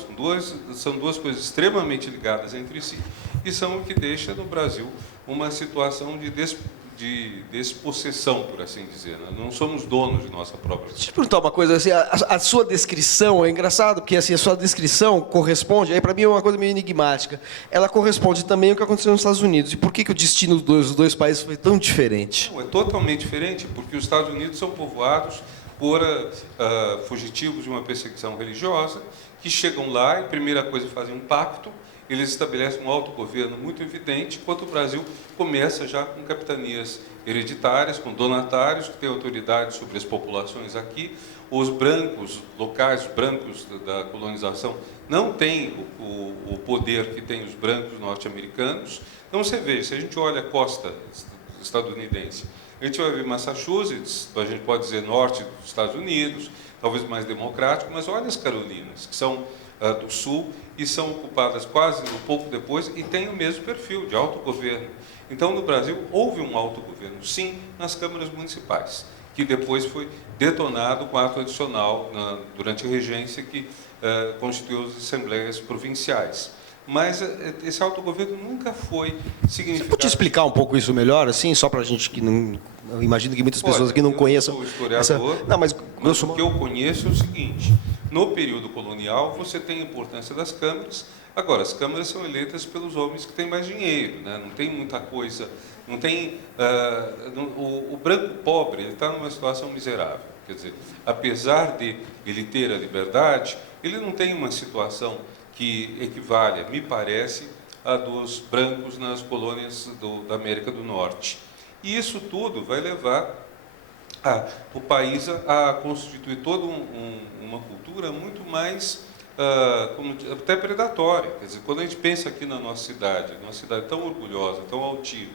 são duas coisas extremamente ligadas entre si e são o que deixa no Brasil uma situação de despossessão, por assim dizer. Né? Não somos donos de nossa própria... Deixa eu te perguntar uma coisa, assim, a sua descrição é engraçado, porque assim, a sua descrição corresponde, aí para mim é uma coisa meio enigmática, ela corresponde também ao que aconteceu nos Estados Unidos. E por que o destino dos dois países foi tão diferente? Não, é totalmente diferente, porque os Estados Unidos são povoados por fugitivos de uma perseguição religiosa, que chegam lá e, primeira coisa, fazem um pacto. eles estabelecem um autogoverno muito evidente, enquanto o Brasil começa já com capitanias hereditárias, com donatários que têm autoridade sobre as populações aqui. Os brancos locais, os brancos da colonização, não têm o poder que têm os brancos norte-americanos. Então, você vê, se a gente olha a costa estadunidense, a gente vai ver Massachusetts, a gente pode dizer norte dos Estados Unidos, talvez mais democrático, mas olha as Carolinas, que são do sul e são ocupadas quase um pouco depois e têm o mesmo perfil de autogoverno. Então, no Brasil, houve um autogoverno, sim, nas câmaras municipais, que depois foi detonado com ato adicional durante a regência que constituiu as assembleias provinciais. Mas esse autogoverno nunca foi significativo. Você pode explicar um pouco isso melhor, assim, só para a gente que não... Eu imagino que muitas pessoas aqui não conheçam... Eu sou historiador, Não, mas o que eu conheço é o seguinte: no período colonial, você tem a importância das câmaras. Agora, as câmaras são eleitas pelos homens que têm mais dinheiro, né? Não tem muita coisa, não tem... o branco pobre, ele está numa situação miserável. Quer dizer, apesar de ele ter a liberdade, ele não tem uma situação que equivale, me parece, a dos brancos nas colônias da América do Norte. E isso tudo vai levar o país a constituir toda uma cultura muito mais até predatória. Quer dizer, quando a gente pensa aqui na nossa cidade tão orgulhosa, tão altiva,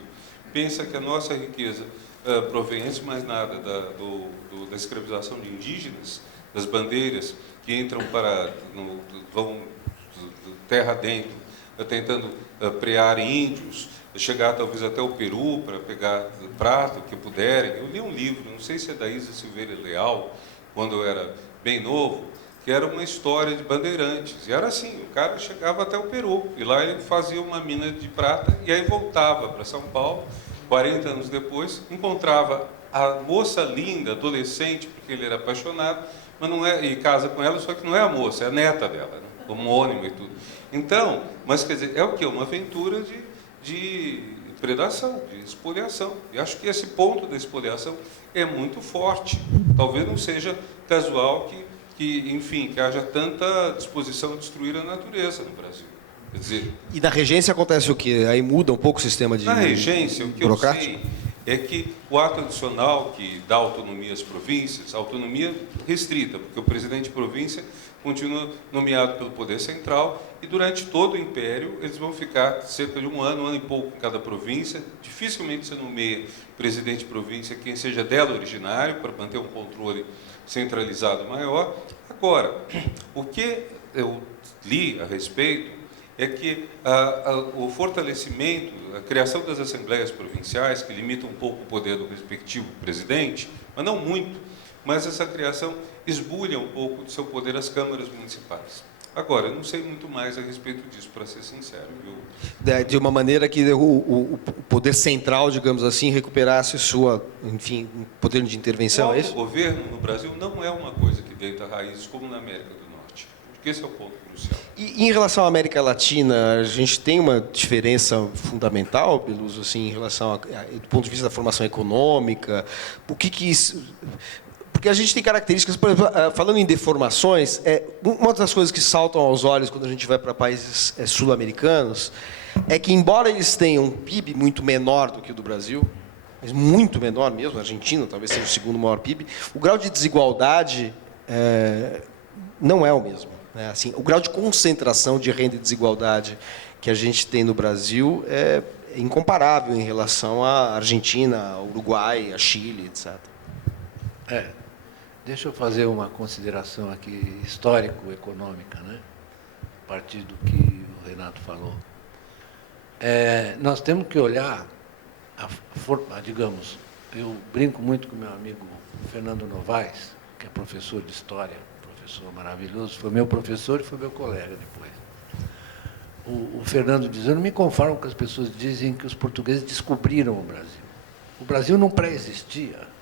pensa que a nossa riqueza provém, antes de mais nada, da escravização de indígenas, das bandeiras que entram vão terra dentro, tentando prear índios, chegar talvez até o Peru para pegar prata, o que puderem. Eu li um livro, não sei se é da Isa Silveira Leal, quando eu era bem novo, que era uma história de bandeirantes. E era assim, o cara chegava até o Peru, e lá ele fazia uma mina de prata, e aí voltava para São Paulo, 40 anos depois, encontrava a moça linda, adolescente, porque ele era apaixonado, mas não é, e casa com ela, só que não é a moça, é a neta dela, né? Homônima e tudo. Então, mas quer dizer, é o quê? Uma aventura de predação, de espoliação. E acho que esse ponto da espoliação é muito forte. Talvez não seja casual enfim, que haja tanta disposição a destruir a natureza no Brasil. Quer dizer, E na regência acontece o quê? Aí muda um pouco o sistema de... na regência, o que eu sei é que o ato adicional que dá autonomia às províncias, autonomia restrita, porque o presidente de província continua nomeado pelo Poder Central e durante todo o Império eles vão ficar cerca de um ano e pouco em cada província. Dificilmente você nomeia presidente de província quem seja dela originário, para manter um controle centralizado maior. Agora, o que eu li a respeito é que o fortalecimento, a criação das assembleias provinciais, que limita um pouco o poder do respectivo presidente, mas não muito, mas essa criação esbulha um pouco do seu poder às câmaras municipais. Agora, eu não sei muito mais a respeito disso, para ser sincero, viu? De uma maneira que o poder central, digamos assim, recuperasse enfim, poder de intervenção, é isso? O governo no Brasil não é uma coisa que deita raízes como na América do Norte, porque esse é o ponto crucial. E em relação à América Latina, a gente tem uma diferença fundamental, Beluso, assim, em relação do ponto de vista da formação econômica, o que isso... Porque a gente tem características, por exemplo, falando em deformações, uma das coisas que saltam aos olhos quando a gente vai para países sul-americanos é que, embora eles tenham um PIB muito menor do que o do Brasil, mas muito menor mesmo, a Argentina talvez seja o segundo maior PIB, o grau de desigualdade não é o mesmo. Né? Assim, o grau de concentração de renda e desigualdade que a gente tem no Brasil é incomparável em relação à Argentina, ao Uruguai, a Chile, etc. Deixa eu fazer uma consideração aqui histórico-econômica, né? A partir do que o Renato falou. Nós temos que olhar, digamos, eu brinco muito com meu amigo Fernando Novaes, que é professor de História, professor maravilhoso, foi meu professor e foi meu colega depois. O Fernando diz, eu não me conformo com as pessoas dizem que os portugueses descobriram o Brasil. O Brasil não pré-existia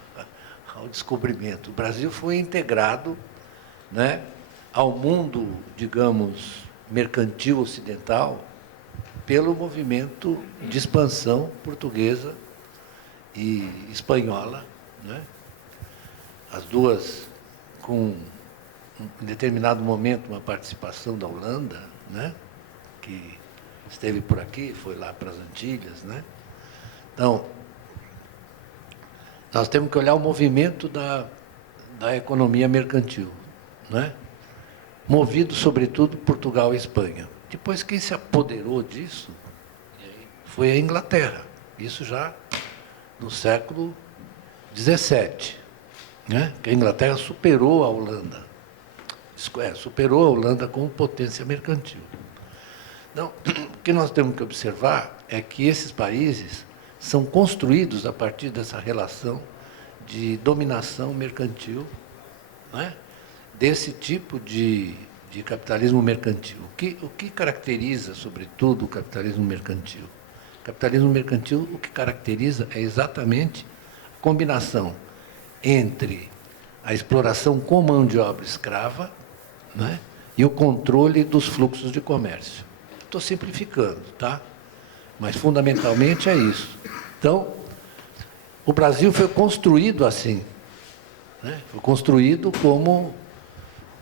ao descobrimento. O Brasil foi integrado, né, ao mundo, digamos, mercantil ocidental pelo movimento de expansão portuguesa e espanhola, né? As duas com, em determinado momento, uma participação da Holanda, né? Que esteve por aqui, foi lá para as Antilhas, né? Então, nós temos que olhar o movimento da economia mercantil, né? Movido, sobretudo, por Portugal e Espanha. Depois, quem se apoderou disso foi a Inglaterra, isso já no século XVII, né? Que a Inglaterra superou a Holanda, superou a Holanda como potência mercantil. Então, o que nós temos que observar é que esses países são construídos a partir dessa relação de dominação mercantil, né? Desse tipo de capitalismo mercantil. O que caracteriza, sobretudo, o capitalismo mercantil? O capitalismo mercantil, o que caracteriza é exatamente a combinação entre a exploração com mão de obra escrava, né, e o controle dos fluxos de comércio. Estou simplificando, tá? Mas, fundamentalmente, é isso. Então, o Brasil foi construído assim, né? Foi construído como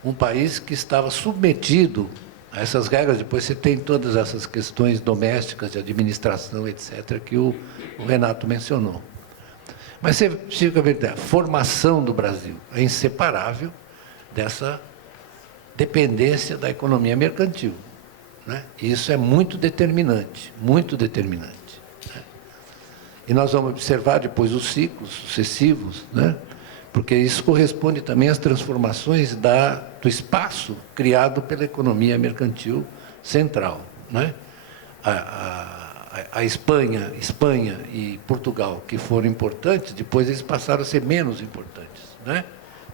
um país que estava submetido a essas regras. Depois você tem todas essas questões domésticas, de administração, etc., que o Renato mencionou. Mas você fica a ver, a formação do Brasil é inseparável dessa dependência da economia mercantil, né? E isso é muito determinante, muito determinante, né? E nós vamos observar depois os ciclos sucessivos, né? Porque isso corresponde também às transformações do espaço criado pela economia mercantil central, né? A Espanha e Portugal, que foram importantes, depois eles passaram a ser menos importantes, né?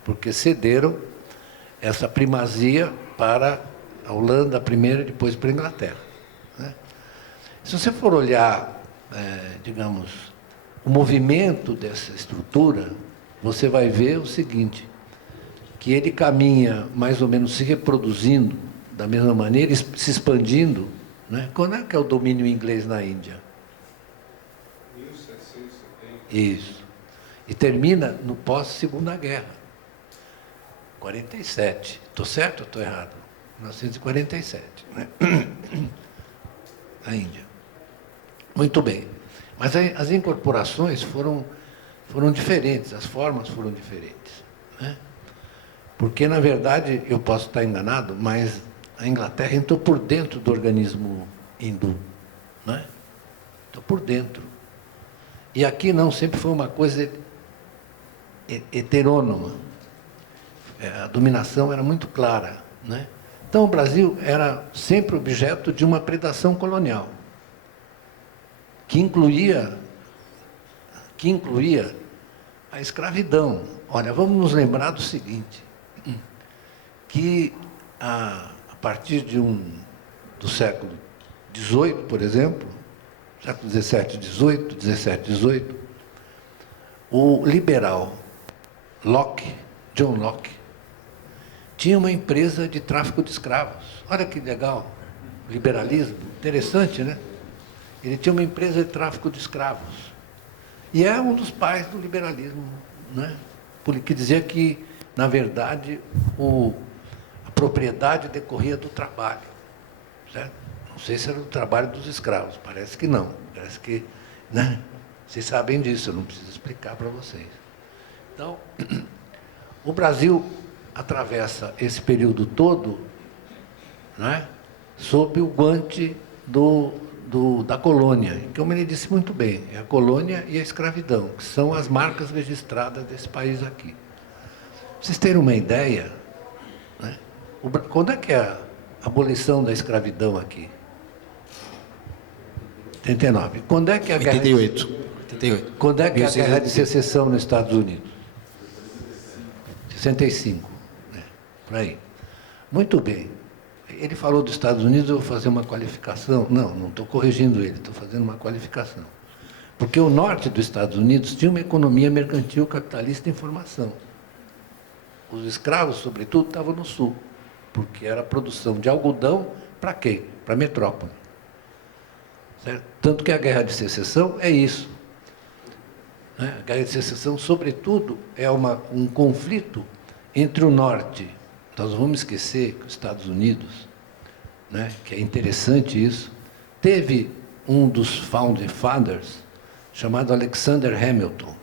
Porque cederam essa primazia para a Holanda primeiro e depois para a Inglaterra, né? Se você for olhar, digamos, o movimento dessa estrutura, você vai ver o seguinte, que ele caminha mais ou menos se reproduzindo da mesma maneira, se expandindo, né? Quando é que é o domínio inglês na Índia? 1770. Isso. E termina no pós-Segunda Guerra. 47. Estou certo ou estou errado? 1947, né? Na Índia. Muito bem. Mas as incorporações foram diferentes, as formas foram diferentes, né? Porque, na verdade, eu posso estar enganado, mas a Inglaterra entrou por dentro do organismo hindu, né? Entrou por dentro. E aqui não, sempre foi uma coisa heterônoma. A dominação era muito clara, né? Então, o Brasil era sempre objeto de uma predação colonial, que incluía a escravidão. Olha, vamos nos lembrar do seguinte, que a partir do século XVIII, por exemplo, século XVII, XVIII, o liberal John Locke, tinha uma empresa de tráfico de escravos. Olha que legal, liberalismo, interessante, né? Ele tinha uma empresa de tráfico de escravos. E é um dos pais do liberalismo, né? Porque dizia que, na verdade, a propriedade decorria do trabalho, certo? Não sei se era do trabalho dos escravos, parece que não. Parece que, né? Vocês sabem disso, eu não preciso explicar para vocês. Então, o Brasil atravessa esse período todo, né, sob o guante da colônia, que como ele disse muito bem, é a colônia e a escravidão, que são as marcas registradas desse país aqui. Pra vocês terem uma ideia, né, quando é que é a abolição da escravidão aqui? 89. Quando é que é a 88. Quando é que é a guerra de secessão nos Estados Unidos? 65. Né, por aí. Muito bem. Ele falou dos Estados Unidos, eu vou fazer uma qualificação. Não estou corrigindo ele, estou fazendo uma qualificação. Porque o norte dos Estados Unidos tinha uma economia mercantil capitalista em formação. Os escravos, sobretudo, estavam no sul, porque era a produção de algodão para quê? Para a metrópole. Certo? Tanto que a guerra de secessão é isso. Né? A guerra de secessão, sobretudo, é um conflito entre o norte. Nós vamos esquecer que os Estados Unidos, né, que é interessante isso, Teve um dos Founding Fathers, chamado Alexander Hamilton.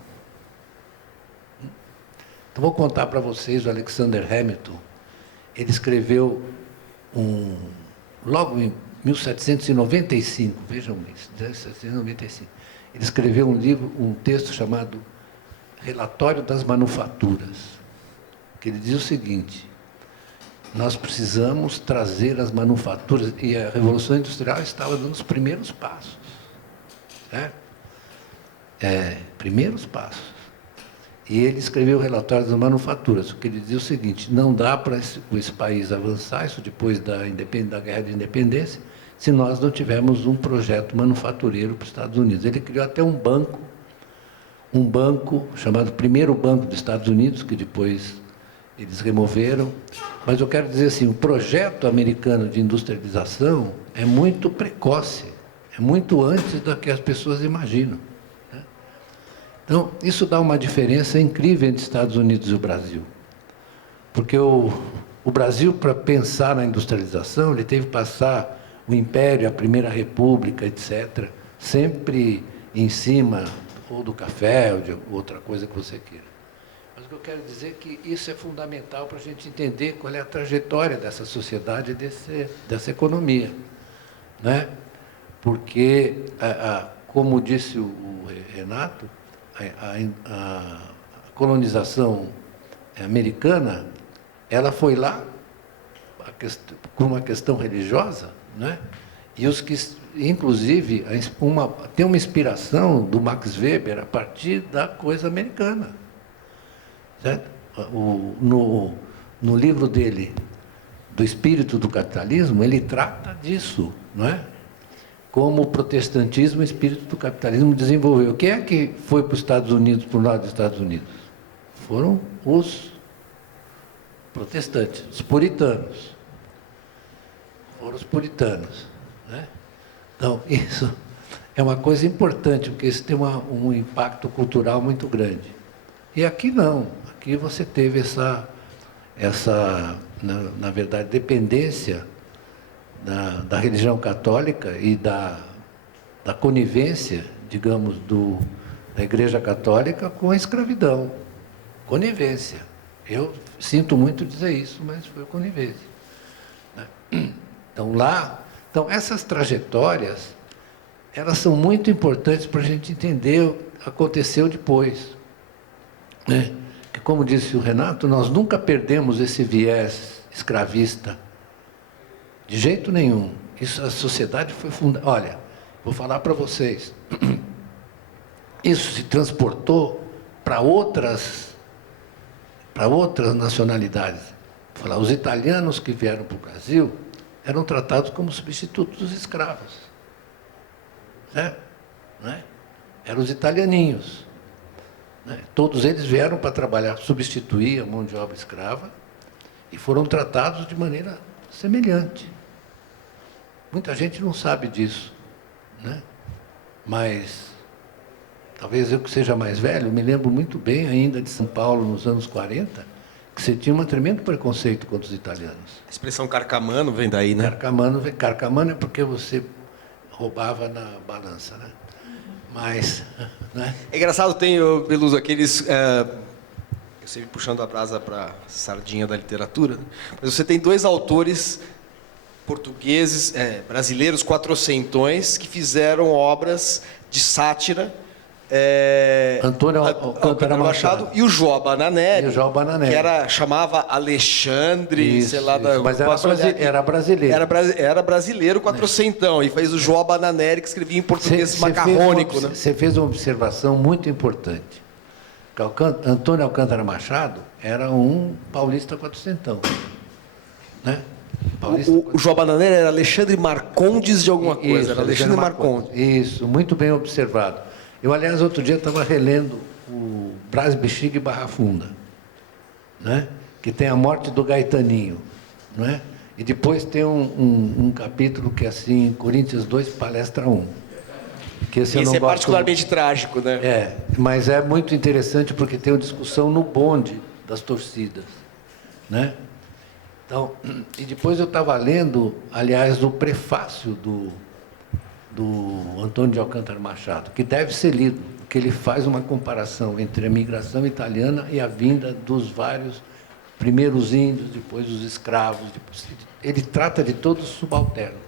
Então, vou contar para vocês o Alexander Hamilton. Ele escreveu logo em 1795, vejam isso, 1795, ele escreveu um texto chamado Relatório das Manufaturas, que ele diz o seguinte: nós precisamos trazer as manufaturas, e a Revolução Industrial estava dando os primeiros passos, né? Primeiros passos. E ele escreveu o Relatório das Manufaturas, que ele diz o seguinte: não dá para esse país avançar, isso depois da Guerra de Independência, se nós não tivermos um projeto manufatureiro para os Estados Unidos. Ele criou até um banco chamado Primeiro Banco dos Estados Unidos, que depois eles removeram. Mas eu quero dizer assim, o projeto americano de industrialização é muito precoce, é muito antes do que as pessoas imaginam. Então, isso dá uma diferença incrível entre Estados Unidos e o Brasil. Porque o Brasil, para pensar na industrialização, ele teve que passar o Império, a Primeira República, etc., sempre em cima ou do café ou de outra coisa que você queira. Mas o que eu quero dizer é que isso é fundamental para a gente entender qual é a trajetória dessa sociedade, dessa economia, né? Porque, como disse o Renato, a colonização americana, ela foi lá com uma questão religiosa, né? E os que, inclusive, tem uma inspiração do Max Weber a partir da coisa americana, certo? No livro dele, Do Espírito do Capitalismo, ele trata disso, não é? Como o protestantismo, o espírito do capitalismo desenvolveu. Quem é que foi para os Estados Unidos, para o lado dos Estados Unidos? Foram os protestantes, os puritanos. Foram os puritanos, né? Então, isso é uma coisa importante, porque isso tem um impacto cultural muito grande. E aqui não. Aqui você teve na verdade, dependência da religião católica e da conivência, digamos, da Igreja Católica com a escravidão. Conivência. Eu sinto muito dizer isso, mas foi conivência. Então, essas trajetórias, elas são muito importantes para a gente entender o que aconteceu depois, né? Que, como disse o Renato, nós nunca perdemos esse viés escravista. De jeito nenhum. A sociedade foi fundada. Olha, vou falar para vocês. Isso se transportou para outras nacionalidades. Vou falar, os italianos que vieram para o Brasil eram tratados como substitutos dos escravos. Certo? Não é? Eram os italianinhos. Né? Todos eles vieram para trabalhar, substituir a mão de obra escrava, e foram tratados de maneira semelhante. Muita gente não sabe disso, né? Mas, talvez eu que seja mais velho, me lembro muito bem ainda de São Paulo, nos anos 40, que você tinha um tremendo preconceito contra os italianos. A expressão carcamano vem daí, né? Carcamano é porque você roubava na balança, né? Mas, né? É engraçado, tem, Beluso, aqueles... eu sempre puxando a brasa para a sardinha da literatura, mas você tem dois autores portugueses, brasileiros, quatrocentões, que fizeram obras de sátira. Antônio Alcântara Machado e o João Bananelli, que chamava Alexandre, isso, sei lá, mas era brasileiro. Era brasileiro, quatrocentão, e fez o João Bananelli, que escrevia em português macarrônico. Você fez uma observação muito importante. Antônio Alcântara Machado era um paulista quatrocentão, né? O João Bananelli era Alexandre Marcondes de alguma coisa. Isso, era Alexandre Marcondes. Isso, muito bem observado. Eu, aliás, outro dia estava relendo o Brás Bexiga e Barra Funda, né? Que tem a morte do Gaetaninho, né? E depois tem um capítulo que é assim, Coríntios 2, palestra 1. Que esse é particularmente trágico, né? Mas é muito interessante porque tem uma discussão no bonde das torcidas, né? Então, e depois eu estava lendo, aliás, o prefácio do Antônio de Alcântara Machado, que deve ser lido, porque ele faz uma comparação entre a migração italiana e a vinda dos vários primeiros índios, depois os escravos. Ele trata de todos os subalternos,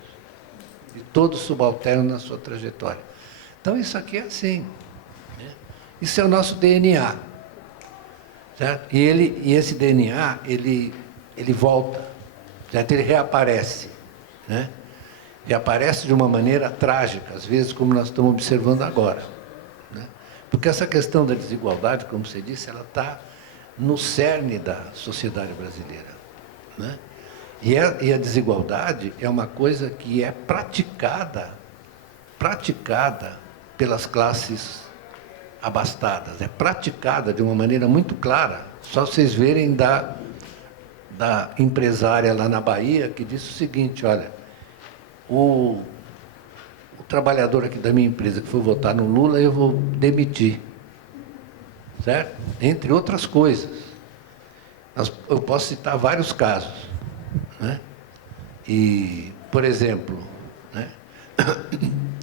na sua trajetória. Então, isso aqui é assim, né? Isso é o nosso DNA. Certo? E esse DNA, ele volta, certo? Ele reaparece, né? Reaparece de uma maneira trágica, às vezes, como nós estamos observando agora, né? Porque essa questão da desigualdade, como você disse, ela está no cerne da sociedade brasileira, né? E a desigualdade é uma coisa que é praticada pelas classes abastadas, é praticada de uma maneira muito clara. Só vocês verem da empresária lá na Bahia, que disse o seguinte: olha, o trabalhador aqui da minha empresa que for votar no Lula, eu vou demitir. Certo? Entre outras coisas. Eu posso citar vários casos, né? E, por exemplo, né,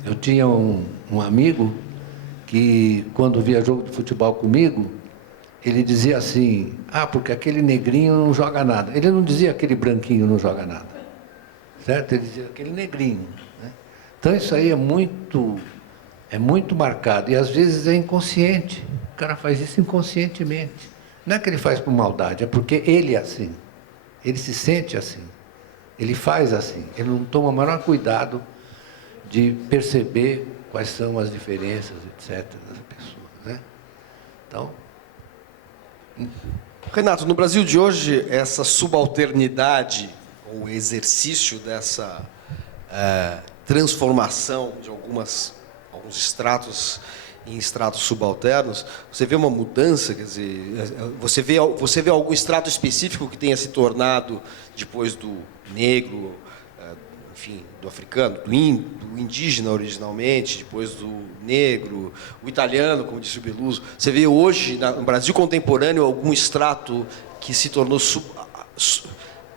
eu tinha um amigo que, quando via jogo de futebol comigo, ele dizia assim: ah, porque aquele negrinho não joga nada. Ele não dizia aquele branquinho não joga nada. Certo? Ele dizia aquele negrinho, né? Então, isso aí é muito marcado. E, às vezes, é inconsciente. O cara faz isso inconscientemente. Não é que ele faz por maldade, é porque ele é assim. Ele se sente assim. Ele faz assim. Ele não toma o menor cuidado de perceber quais são as diferenças, etc., das pessoas, né? Então... Renato, no Brasil de hoje, essa subalternidade, ou exercício dessa transformação de alguns estratos em estratos subalternos, você vê uma mudança, quer dizer, você vê algum estrato específico que tenha se tornado, depois do negro, enfim, do africano, do indígena originalmente, depois do negro, o italiano, como disse o Beluso. Você vê hoje, no Brasil contemporâneo, algum estrato que se tornou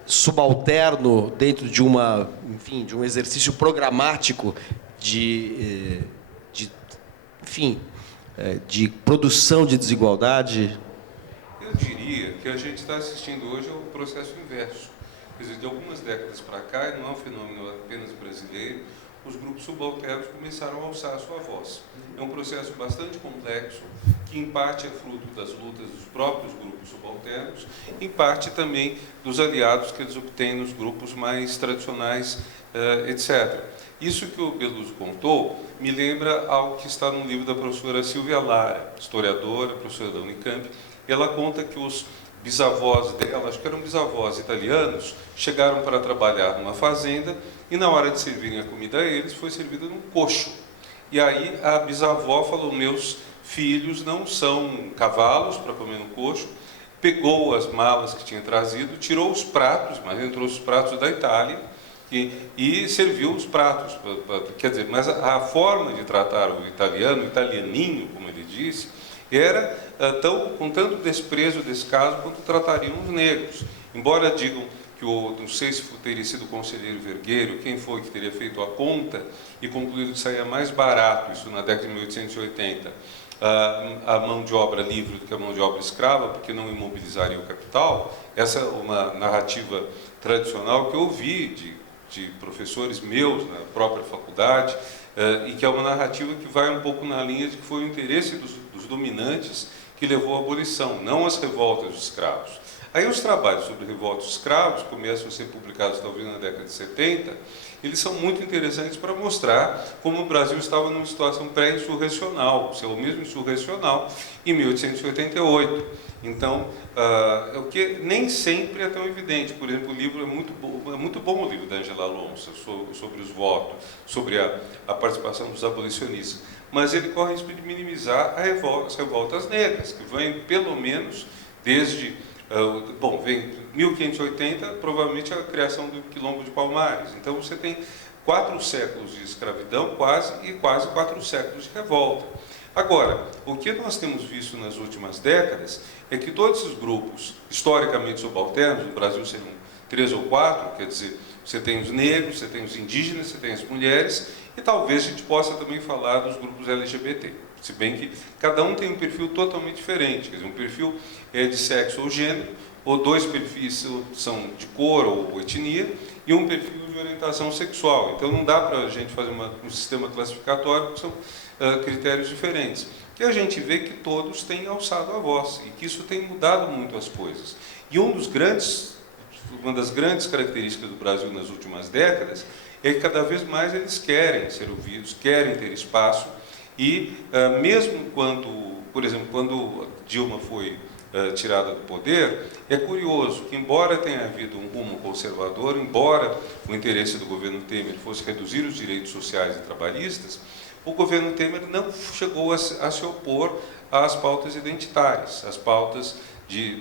subalterno dentro de de um exercício programático de produção de desigualdade? Eu diria que a gente está assistindo hoje ao processo inverso. Quer dizer, de algumas décadas para cá, e não é um fenômeno apenas brasileiro, os grupos subalternos começaram a alçar a sua voz. É um processo bastante complexo, que em parte é fruto das lutas dos próprios grupos subalternos, em parte também dos aliados que eles obtêm nos grupos mais tradicionais, etc. Isso que o Beluso contou me lembra algo que está no livro da professora Silvia Lara, historiadora, professora da Unicamp. Ela conta que os bisavós dela, acho que eram bisavós italianos, chegaram para trabalhar numa fazenda e, na hora de servirem a comida a eles, foi servida num coxo. E aí a bisavó falou: meus filhos não são cavalos para comer no coxo. Pegou as malas que tinha trazido, tirou os pratos, mas entrou os pratos da Itália, e serviu os pratos. Quer dizer, mas a forma de tratar o italiano, o italianinho, como ele disse, era com tanto desprezo desse caso quanto tratariam os negros. Embora digam que não sei se teria sido o conselheiro Vergueiro, quem foi que teria feito a conta e concluído que saía mais barato, isso na década de 1880, a mão de obra livre do que a mão de obra escrava, porque não imobilizaria o capital. Essa é uma narrativa tradicional que eu ouvi de professores meus na própria faculdade, e que é uma narrativa que vai um pouco na linha de que foi o interesse dos dominantes que levou à abolição, não as revoltas dos escravos. Aí os trabalhos sobre revoltas dos escravos começam a ser publicados talvez na década de 70, eles são muito interessantes para mostrar como o Brasil estava numa situação pré-insurrecional, ou mesmo insurrecional, em 1888. Então, o que nem sempre é tão evidente. Por exemplo, o livro é muito bom o livro da Angela Alonso, sobre os votos, sobre a participação dos abolicionistas. Mas ele corre risco de minimizar as revoltas negras, que vêm pelo menos desde... vem 1580, provavelmente a criação do Quilombo de Palmares. Então você tem 4 séculos de escravidão, quase 4 séculos de revolta. Agora, o que nós temos visto nas últimas décadas é que todos esses grupos historicamente subalternos, no Brasil 3 ou 4, quer dizer, você tem os negros, você tem os indígenas, você tem as mulheres, e talvez a gente possa também falar dos grupos LGBT. Se bem que cada um tem um perfil totalmente diferente, quer dizer, um perfil é de sexo ou gênero, ou 2 perfis são de cor ou etnia, e um perfil de orientação sexual. Então não dá para a gente fazer um sistema classificatório, porque são critérios diferentes. E a gente vê que todos têm alçado a voz, e que isso tem mudado muito as coisas. E uma das grandes características do Brasil nas últimas décadas é que cada vez mais eles querem ser ouvidos, querem ter espaço, e mesmo quando, por exemplo, quando Dilma foi tirada do poder, é curioso que, embora tenha havido um rumo conservador, embora o interesse do governo Temer fosse reduzir os direitos sociais e trabalhistas, o governo Temer não chegou a se opor às pautas identitárias, às pautas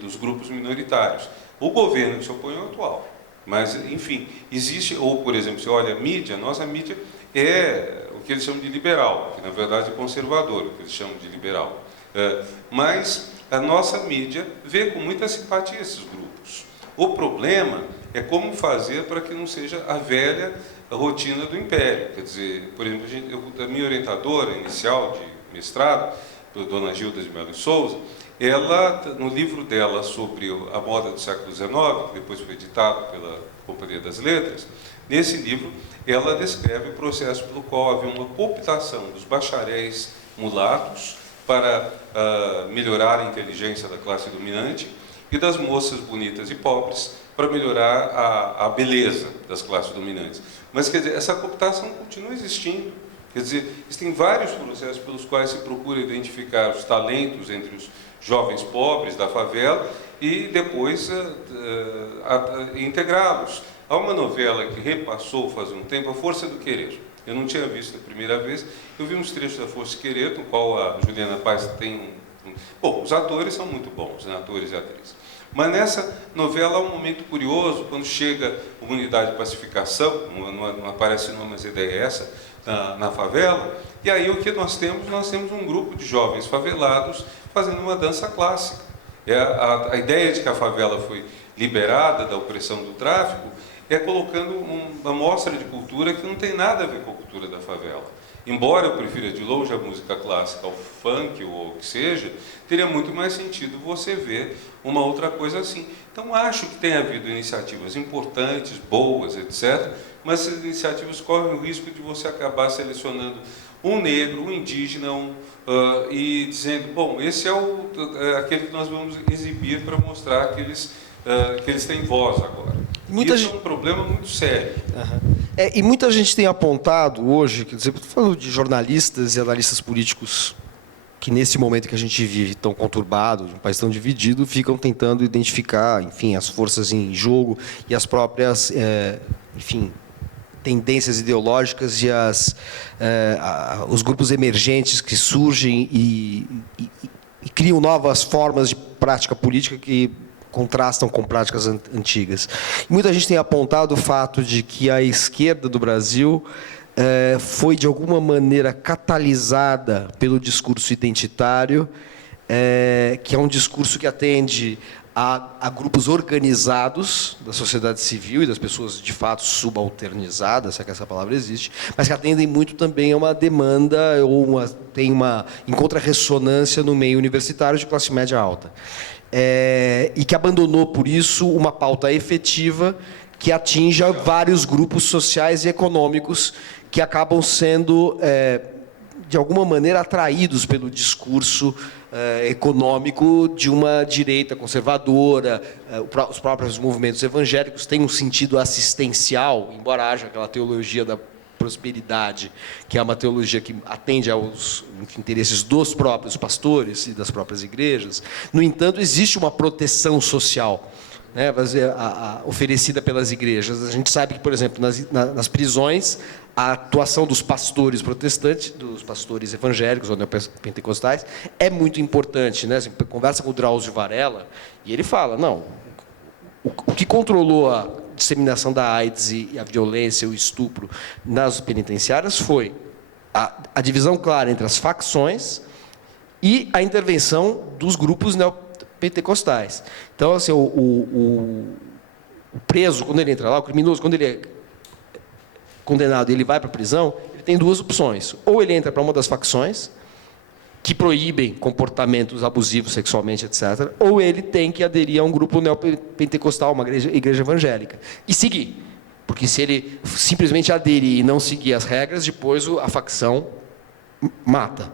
dos grupos minoritários. O governo que se opõe é o atual. Mas, enfim, existe, ou, por exemplo, você olha a mídia, nossa mídia é o que eles chamam de liberal, que na verdade é conservador, o que eles chamam de liberal. Mas a nossa mídia vê com muita simpatia esses grupos. O problema é como fazer para que não seja a velha rotina do império. Quer dizer, por exemplo, a minha orientadora inicial de mestrado, a dona Gilda de Melo e Souza, ela, no livro dela sobre a moda do século XIX, que depois foi editado pela Companhia das Letras, nesse livro ela descreve o processo pelo qual havia uma cooptação dos bacharéis mulatos para melhorar a inteligência da classe dominante e das moças bonitas e pobres para melhorar a beleza das classes dominantes. Mas, quer dizer, essa cooptação continua existindo. Quer dizer, existem vários processos pelos quais se procura identificar os talentos entre os jovens pobres da favela e depois integrá-los. Há uma novela que repassou faz um tempo, A Força do Querer. Eu não tinha visto a primeira vez, eu vi uns trechos da Força do Querer, no qual a Juliana Paz tem Bom, os atores são muito bons, né? Atores e atrizes. Mas nessa novela há um momento curioso, quando chega a unidade de pacificação, não aparece o nome, mas a ideia é essa, na favela, e aí o que nós temos? Nós temos um grupo de jovens favelados fazendo uma dança clássica. A ideia de que a favela foi liberada da opressão do tráfico é colocando uma mostra de cultura que não tem nada a ver com a cultura da favela. Embora eu prefira de longe a música clássica ao funk ou o que seja, teria muito mais sentido você ver uma outra coisa assim. Então acho que tem havido iniciativas importantes, boas, etc., mas essas iniciativas correm o risco de você acabar selecionando um negro, um indígena, e dizendo, bom, esse é aquele que nós vamos exibir para mostrar que eles têm voz agora. Isso é um problema muito sério. Uhum. E muita gente tem apontado hoje, quer dizer, estou falando de jornalistas e analistas políticos que nesse momento que a gente vive tão conturbado, um país tão dividido, ficam tentando identificar, enfim, as forças em jogo e as próprias, enfim, tendências ideológicas e os grupos emergentes que surgem e criam novas formas de prática política que contrastam com práticas antigas. Muita gente tem apontado o fato de que a esquerda do Brasil foi, de alguma maneira, catalisada pelo discurso identitário, que é um discurso que atende a grupos organizados da sociedade civil e das pessoas, de fato, subalternizadas, se é que essa palavra existe, mas que atendem muito também a uma demanda, encontra ressonância no meio universitário de classe média alta. E que abandonou, por isso, uma pauta efetiva que atinja vários grupos sociais e econômicos que acabam sendo, de alguma maneira, atraídos pelo discurso econômico de uma direita conservadora. Os próprios movimentos evangélicos têm um sentido assistencial, embora haja aquela teologia da prosperidade, que é uma teologia que atende aos interesses dos próprios pastores e das próprias igrejas. No entanto, existe uma proteção social, né, oferecida pelas igrejas. A gente sabe que, por exemplo, nas prisões, a atuação dos pastores protestantes, dos pastores evangélicos ou neopentecostais, é muito importante, né? Você conversa com o Drauzio Varela e ele fala, não, o que controlou a disseminação da AIDS e a violência, o estupro nas penitenciárias foi a divisão clara entre as facções e a intervenção dos grupos neopentecostais. Então, assim, o preso, quando ele entra lá, o criminoso, quando ele é condenado e ele vai para a prisão, ele tem duas opções. Ou ele entra para uma das facções, que proíbem comportamentos abusivos sexualmente, etc., ou ele tem que aderir a um grupo neopentecostal, uma igreja evangélica, e seguir. Porque se ele simplesmente aderir e não seguir as regras, depois a facção mata.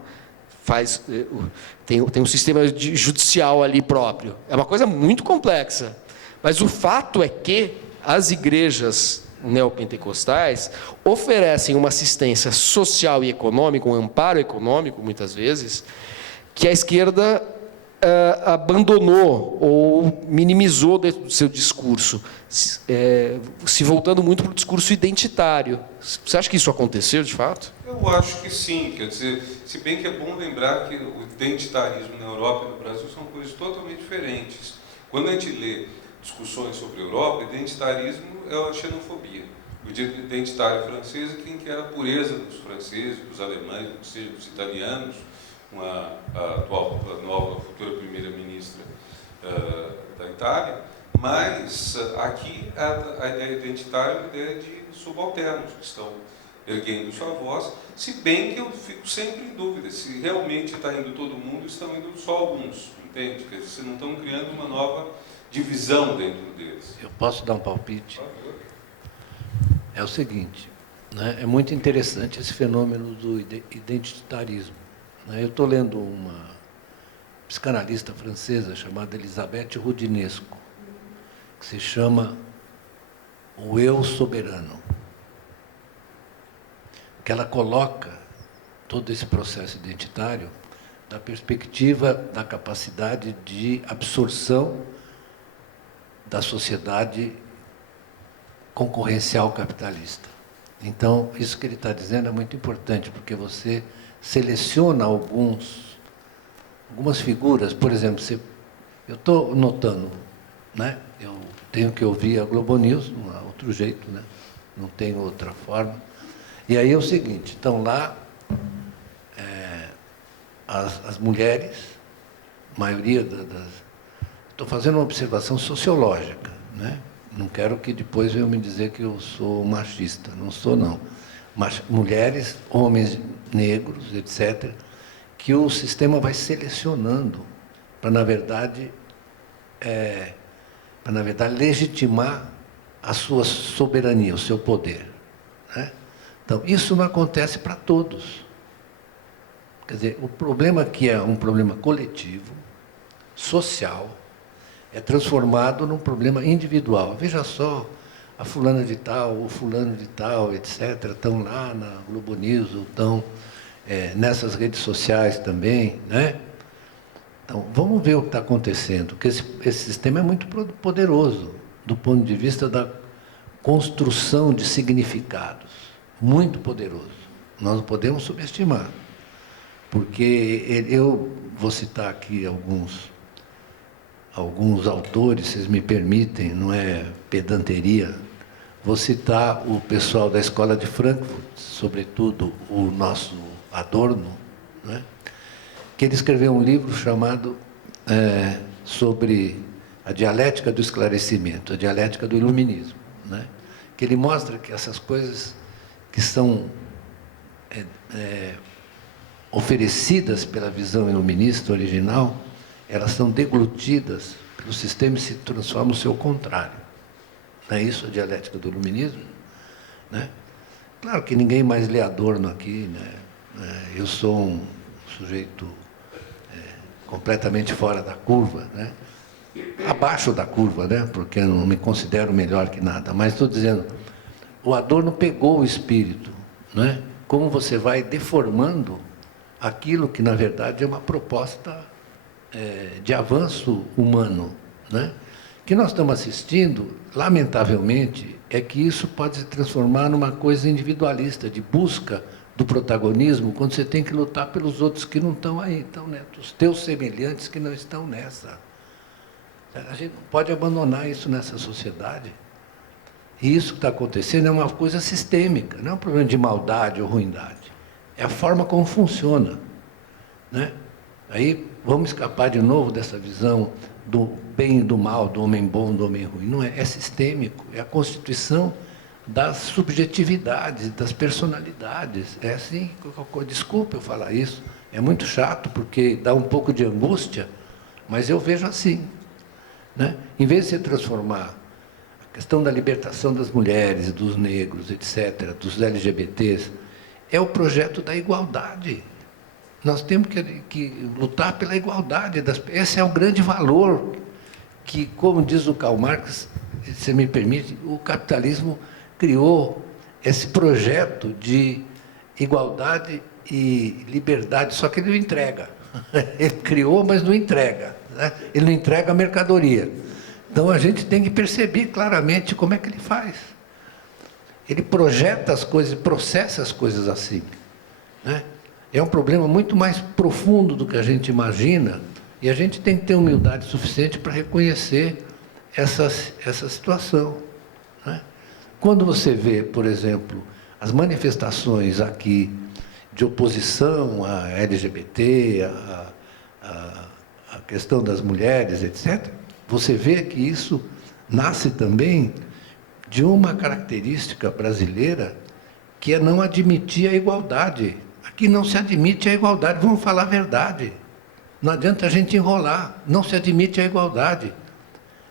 Tem um sistema judicial ali próprio. É uma coisa muito complexa. Mas o fato é que as igrejas neopentecostais oferecem uma assistência social e econômica, um amparo econômico, muitas vezes, que a esquerda abandonou ou minimizou dentro do seu discurso, se voltando muito para o discurso identitário. Você acha que isso aconteceu, de fato? Eu acho que sim. Quer dizer, se bem que é bom lembrar que o identitarismo na Europa e no Brasil são coisas totalmente diferentes. Quando a gente lê discussões sobre a Europa, identitarismo é a xenofobia. O identitário francês é quem quer a pureza dos franceses, dos alemães, seja dos italianos, com a nova futura primeira-ministra da Itália, mas aqui a ideia identitária é uma ideia de subalternos que estão erguendo sua voz, se bem que eu fico sempre em dúvida se realmente está indo todo mundo, estão indo só alguns, entende? Quer dizer, vocês não estão criando uma nova divisão dentro deles. Eu posso dar um palpite? É o seguinte, né? É muito interessante esse fenômeno do identitarismo. Né? Eu estou lendo uma psicanalista francesa chamada Elisabeth Roudinesco, que se chama O Eu Soberano, que ela coloca todo esse processo identitário da perspectiva da capacidade de absorção da sociedade concorrencial capitalista. Então, isso que ele está dizendo é muito importante, porque você seleciona algumas figuras. Por exemplo, eu estou notando, né? Eu tenho que ouvir a Globo News, não há outro jeito, né? Não tem outra forma. E aí é o seguinte, estão lá as mulheres, a maioria das... Estou fazendo uma observação sociológica, né? Não quero que depois venham me dizer que eu sou machista, não sou não. Mas mulheres, homens negros, etc., que o sistema vai selecionando para, na verdade, legitimar a sua soberania, o seu poder, né? Então, isso não acontece para todos. Quer dizer, o problema que é um problema coletivo, social, é transformado num problema individual. Veja só, a fulana de tal, o fulano de tal, etc., estão lá na Globo News, estão nessas redes sociais também, né? Então, vamos ver o que está acontecendo, porque esse sistema é muito poderoso, do ponto de vista da construção de significados. Muito poderoso. Nós não podemos subestimar. Porque eu vou citar aqui alguns autores, vocês me permitem, não é pedanteria, vou citar o pessoal da Escola de Frankfurt, sobretudo o nosso Adorno, né? Que ele escreveu um livro chamado sobre a dialética do esclarecimento, a dialética do iluminismo, né? Que ele mostra que essas coisas que são oferecidas pela visão iluminista original, elas são deglutidas pelo sistema e se transformam no seu contrário. Não é isso a dialética do iluminismo? Né? Claro que ninguém mais lê Adorno aqui, né? Eu sou um sujeito completamente fora da curva, né? Abaixo da curva, né? Porque eu não me considero melhor que nada, mas estou dizendo, o Adorno pegou o espírito, né? Como você vai deformando aquilo que, na verdade, é uma proposta de avanço humano, né? Que nós estamos assistindo, lamentavelmente, é que isso pode se transformar numa coisa individualista, de busca do protagonismo, quando você tem que lutar pelos outros que não estão aí, estão, né? Os teus semelhantes que não estão nessa. A gente não pode abandonar isso nessa sociedade. E isso que está acontecendo é uma coisa sistêmica, não é um problema de maldade ou ruindade. É a forma como funciona, né? Aí vamos escapar de novo dessa visão do bem e do mal, do homem bom, do homem ruim. Não é, é sistêmico, é a constituição das subjetividades, das personalidades. É assim, desculpe eu falar isso, é muito chato, porque dá um pouco de angústia, mas eu vejo assim, né? Em vez de se transformar a questão da libertação das mulheres, dos negros, etc., dos LGBTs, é o projeto da igualdade. Nós temos que lutar pela igualdade. Esse é o grande valor que, como diz o Karl Marx, se me permite, o capitalismo criou esse projeto de igualdade e liberdade, só que ele não entrega. Ele criou, mas não entrega, né? Ele não entrega a mercadoria. Então, a gente tem que perceber claramente como é que ele faz. Ele projeta as coisas, processa as coisas assim, né? É um problema muito mais profundo do que a gente imagina, e a gente tem que ter humildade suficiente para reconhecer essa situação, né? Quando você vê, por exemplo, as manifestações aqui de oposição à LGBT, a questão das mulheres, etc., você vê que isso nasce também de uma característica brasileira, que é não admitir a igualdade. Aqui não se admite a igualdade, vamos falar a verdade. Não adianta a gente enrolar, não se admite a igualdade.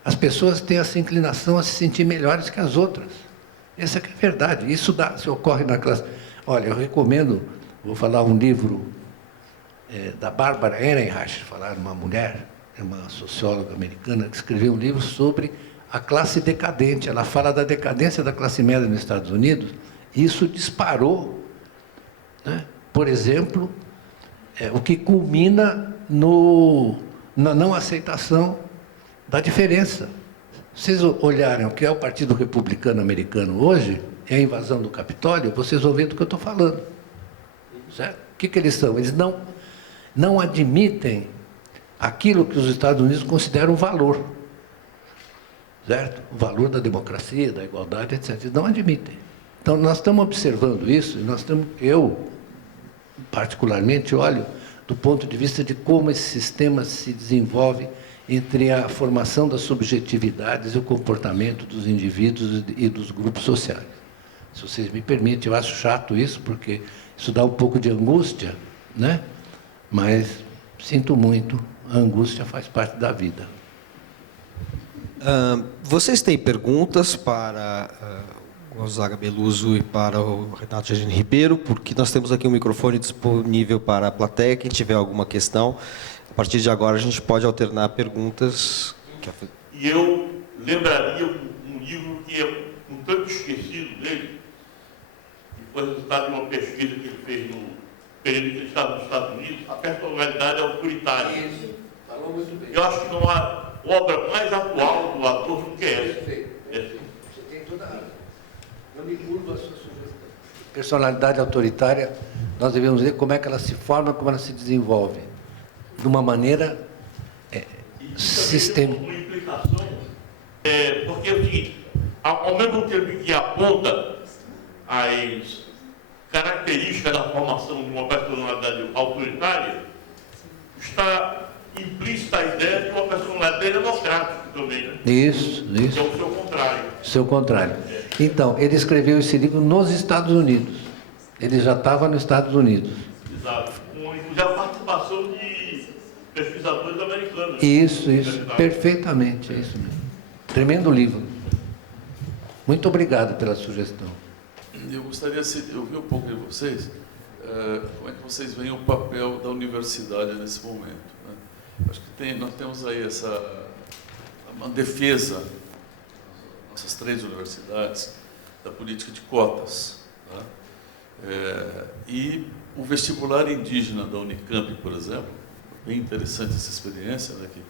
As pessoas têm essa inclinação a se sentir melhores que as outras. Essa que é a verdade. Isso ocorre na classe. Olha, eu recomendo, vou falar um livro da Barbara Ehrenreich, falar uma mulher, uma socióloga americana, que escreveu um livro sobre a classe decadente. Ela fala da decadência da classe média nos Estados Unidos, e isso disparou, né? Por exemplo, o que culmina na não aceitação da diferença. Vocês olharem o que é o Partido Republicano Americano hoje, é a invasão do Capitólio, vocês vão ver do que eu estou falando. Certo? O que eles são? Eles não admitem aquilo que os Estados Unidos consideram um valor. Certo? O valor da democracia, da igualdade, etc. Eles não admitem. Então, nós estamos observando isso, e eu, particularmente, olho do ponto de vista de como esse sistema se desenvolve entre a formação das subjetividades e o comportamento dos indivíduos e dos grupos sociais. Se vocês me permitem, eu acho chato isso, porque isso dá um pouco de angústia, né? Mas sinto muito, a angústia faz parte da vida. Vocês têm perguntas para Gonzaga Beluso e para o Renato Jardim Ribeiro, porque nós temos aqui um microfone disponível para a plateia. Quem tiver alguma questão, a partir de agora a gente pode alternar perguntas. E eu lembraria um livro que é um tanto esquecido dele, que foi resultado de uma pesquisa que ele fez no período que ele estava nos Estados Unidos, A Personalidade Autoritária. Isso, falou muito bem. Eu acho que não há obra mais atual do autor do que essa. Você tem toda a razão. Eu me curvo a sua sugestão. Personalidade autoritária, nós devemos ver como é que ela se forma, como ela se desenvolve. De uma maneira sistêmica. Uma implicação, porque é o seguinte, ao mesmo tempo que aponta as características da formação de uma personalidade autoritária, está implícita a ideia de uma personalidade democrática também, né? Isso. Que é o seu contrário. Seu contrário. Então, ele escreveu esse livro nos Estados Unidos. Ele já estava nos Estados Unidos. Exato. Inclusive a participação de pesquisadores americanos. Isso, perfeitamente, é isso mesmo. Tremendo livro. Muito obrigado pela sugestão. Eu gostaria de ouvir um pouco de vocês, como é que vocês veem o papel da universidade nesse momento, né? Acho que nós temos aí uma defesa, nossas 3 universidades, da política de cotas, tá? E o vestibular indígena da Unicamp, por exemplo, bem interessante essa experiência, né, que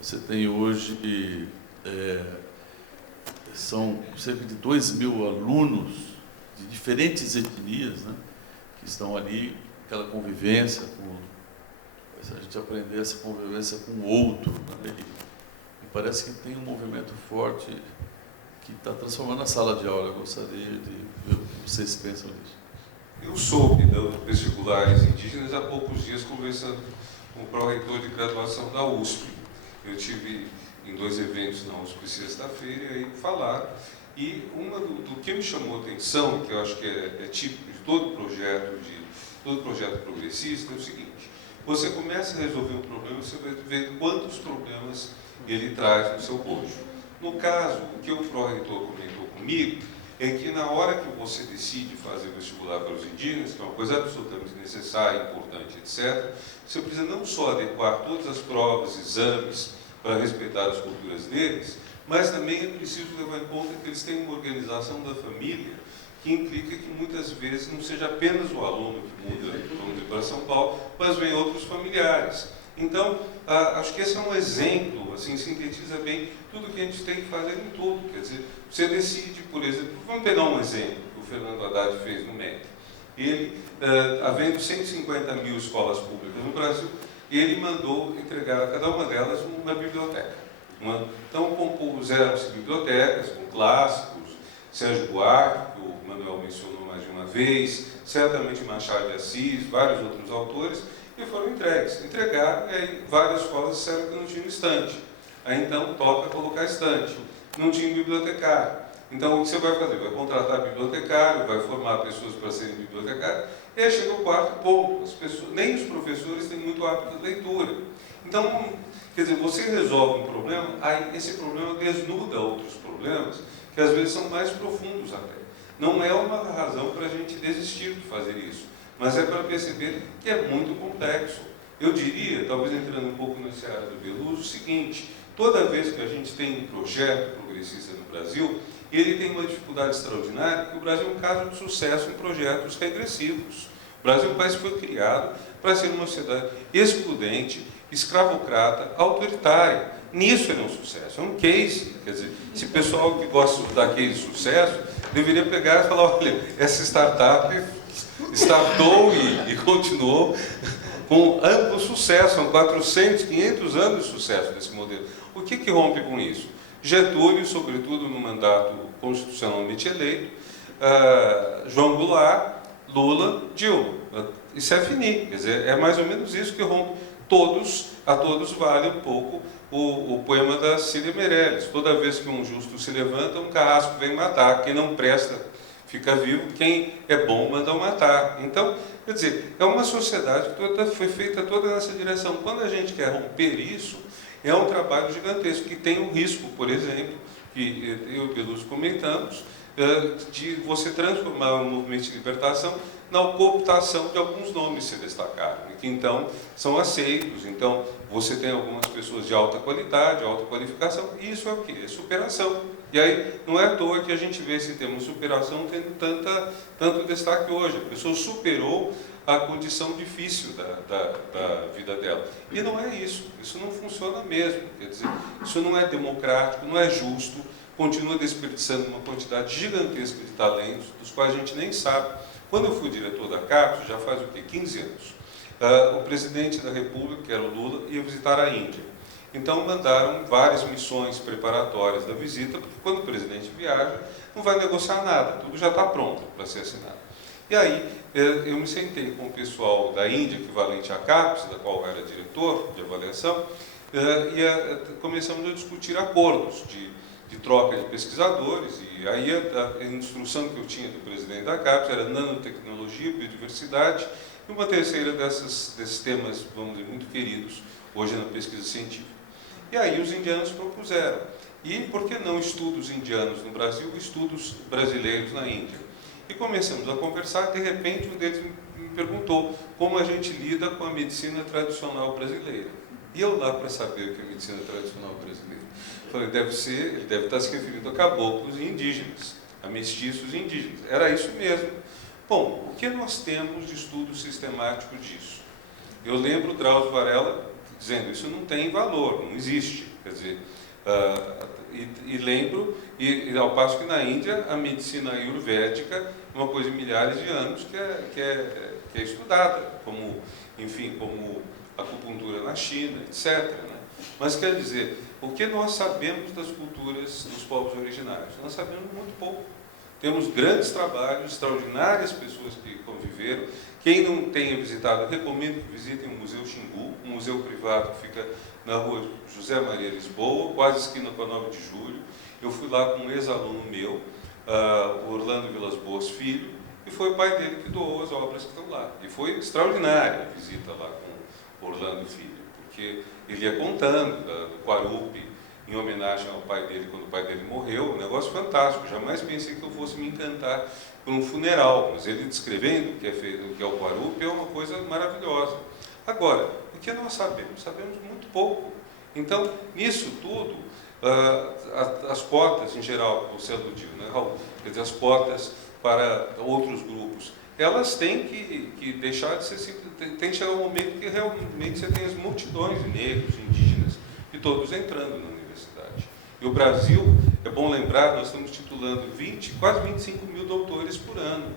você tem hoje, são cerca de 2.000 alunos de diferentes etnias, né, que estão ali, aquela convivência, a gente aprender essa convivência com o outro, né, e parece que tem um movimento forte que está transformando a sala de aula. Eu gostaria de ver o que vocês pensam nisso. Eu soube dos vestibulares indígenas há poucos dias, conversando como pró-reitor de graduação da USP. Eu tive em 2 eventos na USP sexta-feira e aí falaram. E do que me chamou a atenção, que eu acho que é típico de todo projeto progressista, é o seguinte: você começa a resolver um problema, você vai ver quantos problemas ele traz no seu bojo. No caso, o que o pró-reitor comentou comigo é que na hora que você decide fazer vestibular para os indígenas, que é uma coisa absolutamente necessária, importante, etc., você precisa não só adequar todas as provas, exames, para respeitar as culturas deles, mas também é preciso levar em conta que eles têm uma organização da família que implica que muitas vezes não seja apenas o aluno que muda, vamos dizer, para São Paulo, mas vem outros familiares. Então, acho que esse é um exemplo, assim, sintetiza bem tudo que a gente tem que fazer em tudo. Quer dizer, você decide, por exemplo, vamos pegar um exemplo que o Fernando Haddad fez no MEC. Ele, havendo 150 mil escolas públicas no Brasil, ele mandou entregar a cada uma delas uma biblioteca. Então, compuseram-se bibliotecas com clássicos, Sérgio Buarque, que o Manuel mencionou mais de uma vez, certamente Machado de Assis, vários outros autores, e foram entregues. Entregaram, e aí várias escolas disseram que não tinham estante. Aí então toca colocar estante. Não tinha bibliotecário. Então o que você vai fazer? Vai contratar bibliotecário, vai formar pessoas para serem bibliotecários, e aí chega o quarto ponto. Nem os professores têm muito hábito de leitura. Então, quer dizer, você resolve um problema, aí esse problema desnuda outros problemas, que às vezes são mais profundos até. Não é uma razão para a gente desistir de fazer isso, mas é para perceber que é muito complexo. Eu diria, talvez entrando um pouco nessa área do Beluso, o seguinte: toda vez que a gente tem um projeto progressista no Brasil, ele tem uma dificuldade extraordinária, porque o Brasil é um caso de sucesso em projetos regressivos. O Brasil é um país que foi criado para ser uma sociedade excludente, escravocrata, autoritária. Nisso ele é um sucesso, é um case. Quer dizer, esse pessoal que gosta de dar case de sucesso deveria pegar e falar: olha, essa startup startou e continuou com amplo sucesso, são 400, 500 anos de sucesso desse modelo. O que rompe com isso? Getúlio, sobretudo no mandato constitucionalmente eleito, João Goulart, Lula, Dilma. Isso é finir, quer dizer, é mais ou menos isso que rompe. A todos vale um pouco o poema da Cília Meirelles. Toda vez que um justo se levanta, um carrasco vem matar. Quem não presta fica vivo, quem é bom manda matar. Então, quer dizer, é uma sociedade que foi feita toda nessa direção. Quando a gente quer romper isso, é um trabalho gigantesco, que tem o risco, por exemplo, que eu e o Beluso comentamos, de você transformar o movimento de libertação na cooptação de alguns nomes que se destacaram, e que então são aceitos. Então, você tem algumas pessoas de alta qualidade, alta qualificação, e isso é o quê? É superação. E aí, não é à toa que a gente vê esse termo superação tendo tanto destaque hoje. A pessoa superou a condição difícil da vida dela. E não é isso não funciona mesmo. Quer dizer, isso não é democrático, não é justo, continua desperdiçando uma quantidade gigantesca de talentos, dos quais a gente nem sabe. Quando eu fui diretor da CAPES, já faz o quê? 15 anos, o presidente da República, que era o Lula, ia visitar a Índia. Então mandaram várias missões preparatórias da visita, porque quando o presidente viaja, não vai negociar nada, tudo já está pronto para ser assinado. E aí, eu me sentei com o pessoal da Índia, equivalente à CAPES, da qual eu era diretor de avaliação, e começamos a discutir acordos de troca de pesquisadores, e aí a instrução que eu tinha do presidente da CAPES era nanotecnologia, biodiversidade, e uma terceira desses temas, vamos dizer, muito queridos hoje na pesquisa científica. E aí os indianos propuseram. E por que não estudos indianos no Brasil e estudos brasileiros na Índia? E começamos a conversar, de repente um deles me perguntou como a gente lida com a medicina tradicional brasileira. E eu lá para saber o que é a medicina tradicional brasileira. Falei, ele deve estar se referindo a caboclos e indígenas, a mestiços e indígenas. Era isso mesmo. Bom, o que nós temos de estudo sistemático disso? Eu lembro Drauzio Varela dizendo, isso não tem valor, não existe. Quer dizer, lembro, ao passo que na Índia a medicina ayurvédica é uma coisa de milhares de anos que é estudada, como acupuntura na China, etc. Né? Mas quer dizer, o que nós sabemos das culturas dos povos originários? Nós sabemos muito pouco. Temos grandes trabalhos, extraordinárias pessoas que conviveram. Quem não tenha visitado, eu recomendo que visitem o Museu Xingu, um museu privado que fica na rua José Maria Lisboa, quase esquina com a 9 de Julho. Eu fui lá com um ex-aluno meu, o Orlando Vilas Boas Filho, e foi o pai dele que doou as obras que estão lá. E foi extraordinária a visita lá com o Orlando Filho, porque ele ia contando do Quarupi, em homenagem ao pai dele, quando o pai dele morreu, um negócio fantástico. Jamais pensei que eu fosse me encantar por um funeral, mas ele descrevendo o que é feito, o que é o Quarupi, é uma coisa maravilhosa. Agora, o que nós sabemos? Sabemos muito pouco. Então, nisso tudo, as cotas, em realidade, você aludiu, né, Raul? Quer dizer, as cotas para outros grupos, elas têm que deixar de ser simples, tem que chegar um momento que realmente você tem as multidões de negros, indígenas, e todos entrando na universidade. E o Brasil, é bom lembrar, nós estamos titulando quase 25 mil doutores por ano.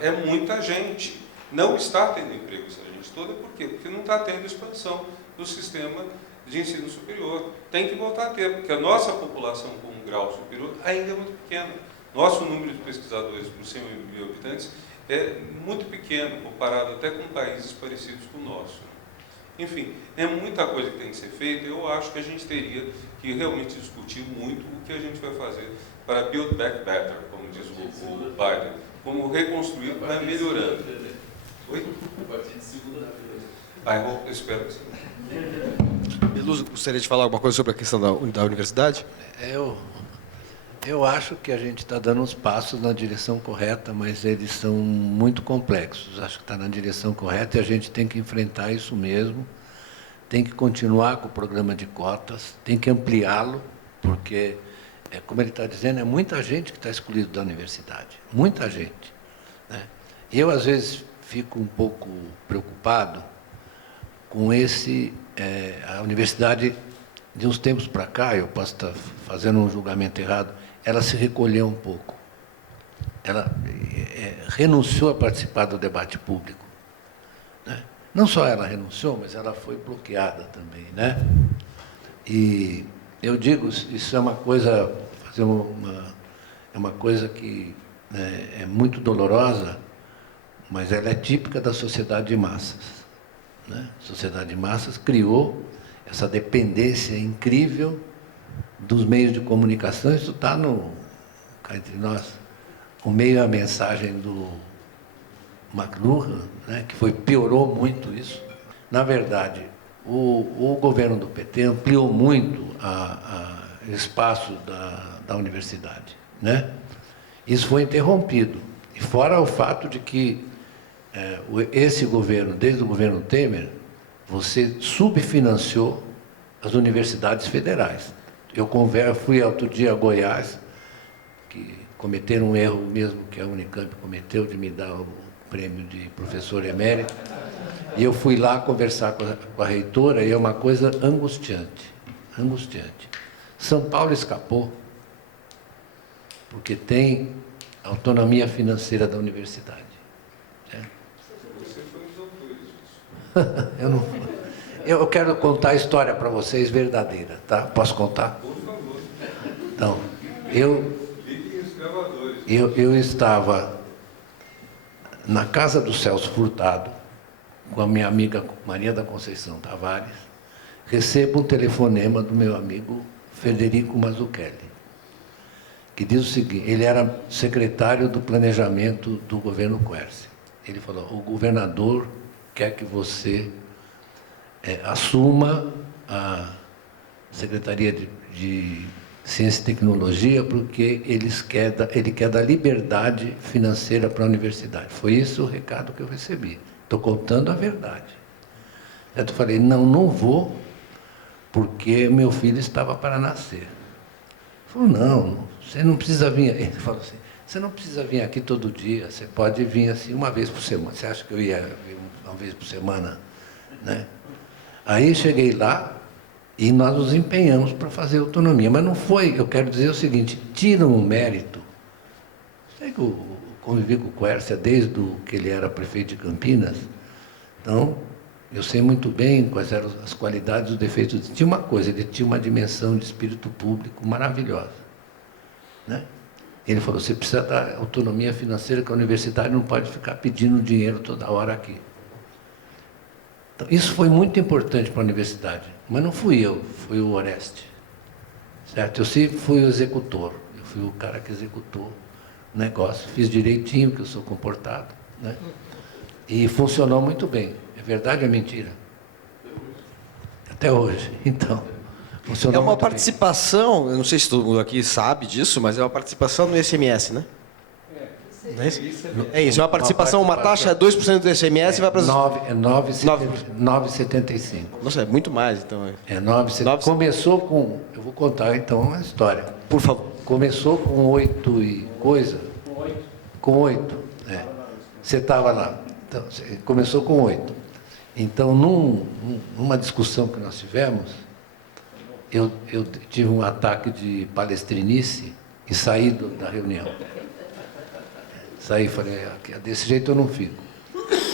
É muita gente. Não está tendo emprego essa gente toda, por quê? Porque não está tendo expansão do sistema de ensino superior. Tem que voltar a ter, porque a nossa população com um grau superior ainda é muito pequena. Nosso número de pesquisadores por 100 mil habitantes é muito pequeno, comparado até com países parecidos com o nosso. Enfim, é muita coisa que tem que ser feita. Eu acho que a gente teria que realmente discutir muito o que a gente vai fazer para build back better, como diz o Biden, como reconstruir para melhorando. Oi? Eu espero que sim. Beluso, gostaria de falar alguma coisa sobre a questão da universidade? Eu acho que a gente está dando uns passos na direção correta, mas eles são muito complexos. Acho que está na direção correta e a gente tem que enfrentar isso mesmo. Tem que continuar com o programa de cotas, tem que ampliá-lo, porque, como ele está dizendo, é muita gente que está excluída da universidade. Muita gente, né? Eu, às vezes, fico um pouco preocupado com a universidade, de uns tempos para cá, eu posso estar fazendo um julgamento errado, ela se recolheu um pouco. Ela renunciou a participar do debate público, né? Não só ela renunciou, mas ela foi bloqueada também, né? E eu digo, isso é uma coisa, é uma coisa que, né, é muito dolorosa, mas ela é típica da sociedade de massas, né? A sociedade de massas criou essa dependência incrível dos meios de comunicação. Isso está cá entre nós. O meio é a mensagem do McLuhan, né, que piorou muito isso. Na verdade, o governo do PT ampliou muito o espaço da universidade, né? Isso foi interrompido. E fora o fato de que esse governo, desde o governo Temer, você subfinanciou as universidades federais. Eu fui outro dia a Goiás, que cometeram um erro mesmo que a Unicamp cometeu, de me dar o prêmio de professor emérito, e eu fui lá conversar com a reitora, e é uma coisa angustiante, angustiante. São Paulo escapou, porque tem autonomia financeira da universidade. Você foi um dos autores disso. Eu quero contar a história para vocês verdadeira, tá? Posso contar? Por favor. Então, Liguem os gravadores. eu estava na casa do Celso Furtado, com a minha amiga Maria da Conceição Tavares, recebo um telefonema do meu amigo Federico Mazzucchelli, que diz o seguinte: ele era secretário do planejamento do governo Quercia. Ele falou: o governador quer que você assuma a Secretaria de Ciência e Tecnologia, porque ele quer dar liberdade financeira para a universidade. Foi isso o recado que eu recebi. Estou contando a verdade. Eu falei: não vou, porque meu filho estava para nascer. Ele falou: não, você não precisa vir. Ele falou assim: você não precisa vir aqui todo dia, você pode vir assim uma vez por semana. Você acha que eu ia vir uma vez por semana, né? Aí cheguei lá e nós nos empenhamos para fazer autonomia. Mas não foi, eu quero dizer o seguinte: tiram o mérito. Sei que eu convivi com o Quercia desde que ele era prefeito de Campinas. Então, eu sei muito bem quais eram as qualidades e os defeitos. Tinha uma coisa, ele tinha uma dimensão de espírito público maravilhosa, né? Ele falou, você precisa dar autonomia financeira, que a universidade não pode ficar pedindo dinheiro toda hora aqui. Então, isso foi muito importante para a universidade, mas não fui eu, foi o Oreste. Certo? Eu sempre fui o executor, eu fui o cara que executou o negócio, fiz direitinho, que eu sou comportado, né? E funcionou muito bem. É verdade ou é mentira? Até hoje. Então, funcionou É uma muito bem. participação, eu não sei se todo mundo aqui sabe disso, mas é uma participação no ICMS, né? Não é isso? É isso, é uma participação, uma taxa 2% do ICMS e vai para as... 9,75. Nossa, é muito mais, então. É 9,75. Começou com... Eu vou contar, então, a história. Por favor. Começou com 8 e coisa. Com 8. É. Você estava lá. Então, começou com 8. Então, numa discussão que nós tivemos, eu tive um ataque de palestrinice e saí da reunião. Saí e falei, desse jeito eu não fico.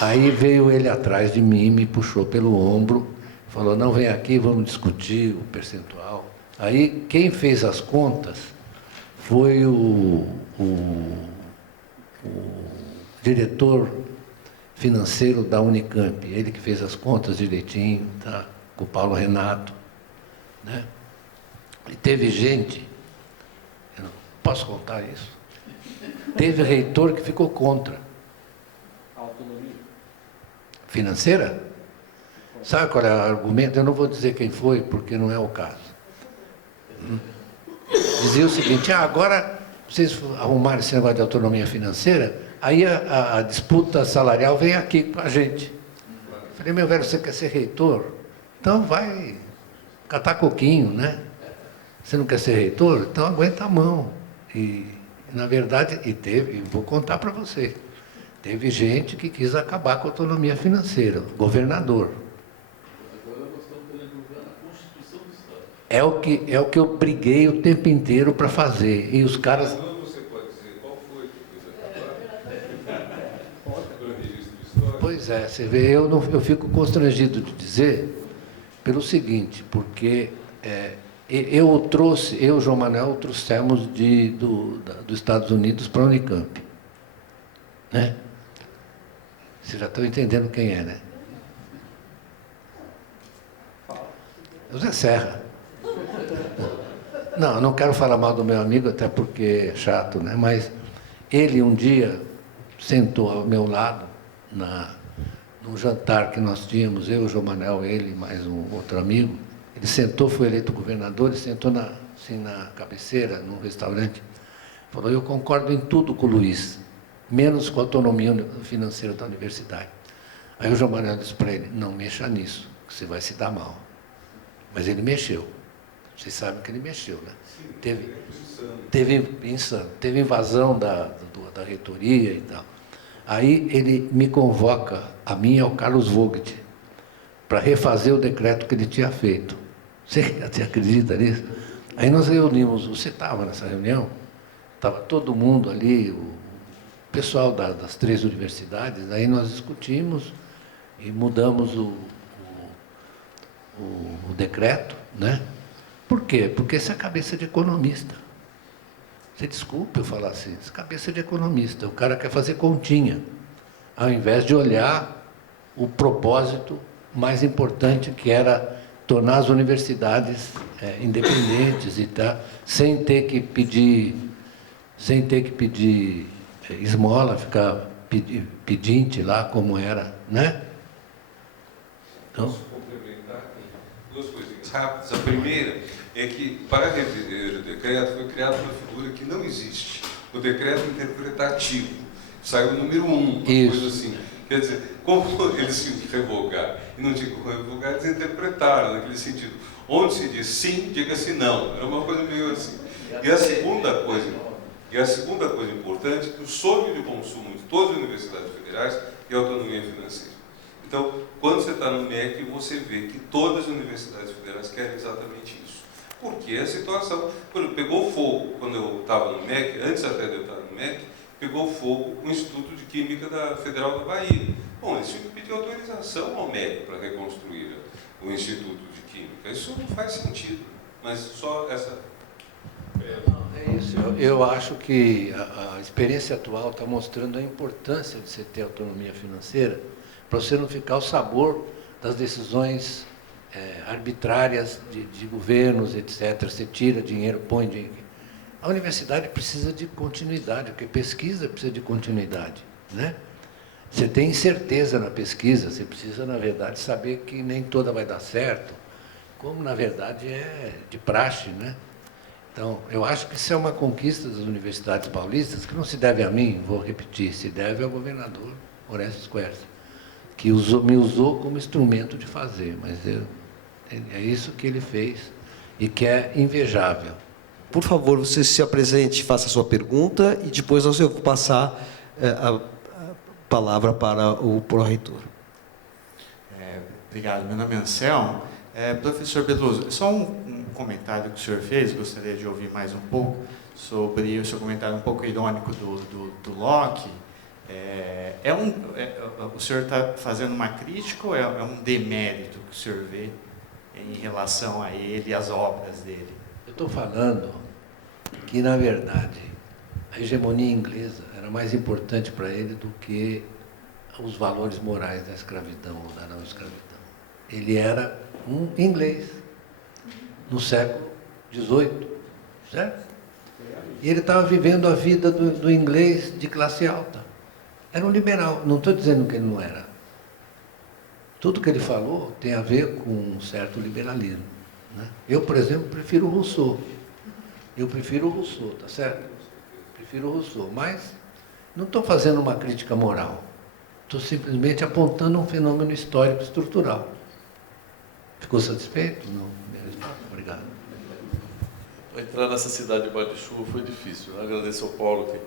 Aí veio ele atrás de mim, me puxou pelo ombro, falou, não, vem aqui, vamos discutir o percentual. Aí quem fez as contas foi o diretor financeiro da Unicamp, ele que fez as contas direitinho, tá? Com o Paulo Renato, né? E teve gente, eu não posso contar isso, teve reitor que ficou contra. Autonomia financeira? Sabe qual é o argumento? Eu não vou dizer quem foi, porque não é o caso. Dizia o seguinte, agora vocês arrumaram esse negócio de autonomia financeira, aí a disputa salarial vem aqui com a gente. Falei, meu velho, você quer ser reitor? Então vai catar coquinho, né? Você não quer ser reitor? Então aguenta a mão. E na verdade, e vou contar para você, teve gente que quis acabar com a autonomia financeira, governador. Agora nós estamos querendo mudar a Constituição do Estado. É o que eu briguei o tempo inteiro para fazer. E os caras... Você pode dizer qual foi que fez acabar? Pelo registro histórico. Pois é, você vê, eu fico constrangido de dizer pelo seguinte, porque eu, João Manuel, trouxemos dos Estados Unidos para a Unicamp. Né? Vocês já estão entendendo quem é, né? O Zé Serra. Não, eu não quero falar mal do meu amigo, até porque é chato, né? Mas ele um dia sentou ao meu lado, num jantar que nós tínhamos, eu, o João Manuel, ele mais um outro amigo. Ele sentou, foi eleito governador, ele sentou na cabeceira, num restaurante. Falou, eu concordo em tudo com o Luiz, menos com a autonomia financeira da universidade. Aí o João Manuel disse para ele, não mexa nisso, que você vai se dar mal. Mas ele mexeu. Vocês sabem que ele mexeu, né? Teve invasão da reitoria e tal. Aí ele me convoca, a mim e ao Carlos Vogt, para refazer o decreto que ele tinha feito. Você acredita nisso? Aí nós reunimos, você estava nessa reunião? Estava todo mundo ali, o pessoal das 3 universidades, aí nós discutimos e mudamos o decreto, né? Por quê? Porque essa é a cabeça de economista. Você desculpe eu falar assim, essa cabeça de economista, o cara quer fazer continha, ao invés de olhar o propósito mais importante, que era tornar as universidades independentes e tal, sem ter que pedir esmola, ficar pedinte lá como era, né? Então, Posso complementar com 2 coisinhas rápidas. A primeira é que, para rever o decreto, foi criada uma figura que não existe, o decreto interpretativo. Saiu o número 1, uma coisa assim. Quer dizer, como eles tinham que revogar e não tinham como revogar, eles interpretaram naquele sentido. Onde se diz sim, diga-se não. Era uma coisa meio assim. E a segunda coisa importante, o sonho de consumo de todas as universidades federais é a autonomia financeira. Então, quando você está no MEC, você vê que todas as universidades federais querem exatamente isso. Porque a situação, pegou fogo quando eu estava no MEC, antes até de eu estar no MEC, pegou fogo o Instituto de Química da Federal da Bahia. Bom, eles tinham que pedir autorização ao MEC para reconstruir o Instituto de Química. Isso não faz sentido, mas só essa... É isso. eu acho que a experiência atual está mostrando a importância de você ter autonomia financeira para você não ficar ao sabor das decisões arbitrárias de governos, etc. Você tira dinheiro, põe dinheiro. A universidade precisa de continuidade, porque pesquisa precisa de continuidade, né? Você tem incerteza na pesquisa, você precisa, na verdade, saber que nem toda vai dar certo, como, na verdade, é de praxe, né? Então, eu acho que isso é uma conquista das universidades paulistas, que não se deve a mim, vou repetir, se deve ao governador Orestes Quercia, que me usou como instrumento de fazer, mas é isso que ele fez e que é invejável. Por favor, você se apresente, faça a sua pergunta e depois eu vou passar a palavra para o pró-reitor. Obrigado. Meu nome é Anselmo. Professor Beloso, só um comentário que o senhor fez, gostaria de ouvir mais um pouco sobre o seu comentário um pouco irônico do Locke. O senhor está fazendo uma crítica ou é um demérito que o senhor vê em relação a ele e às obras dele? Eu estou falando que, na verdade, a hegemonia inglesa era mais importante para ele do que os valores morais da escravidão ou da não escravidão. Ele era um inglês no século XVIII, certo? E ele estava vivendo a vida do inglês de classe alta. Era um liberal, não estou dizendo que ele não era. Tudo que ele falou tem a ver com um certo liberalismo, né? Eu, por exemplo, prefiro Rousseau. Tá certo? Prefiro Rousseau, mas não estou fazendo uma crítica moral. Estou simplesmente apontando um fenômeno histórico estrutural. Ficou satisfeito? Não. Obrigado. Entrar nessa cidade de Barra de Chuva foi difícil. Eu agradeço ao Paulo que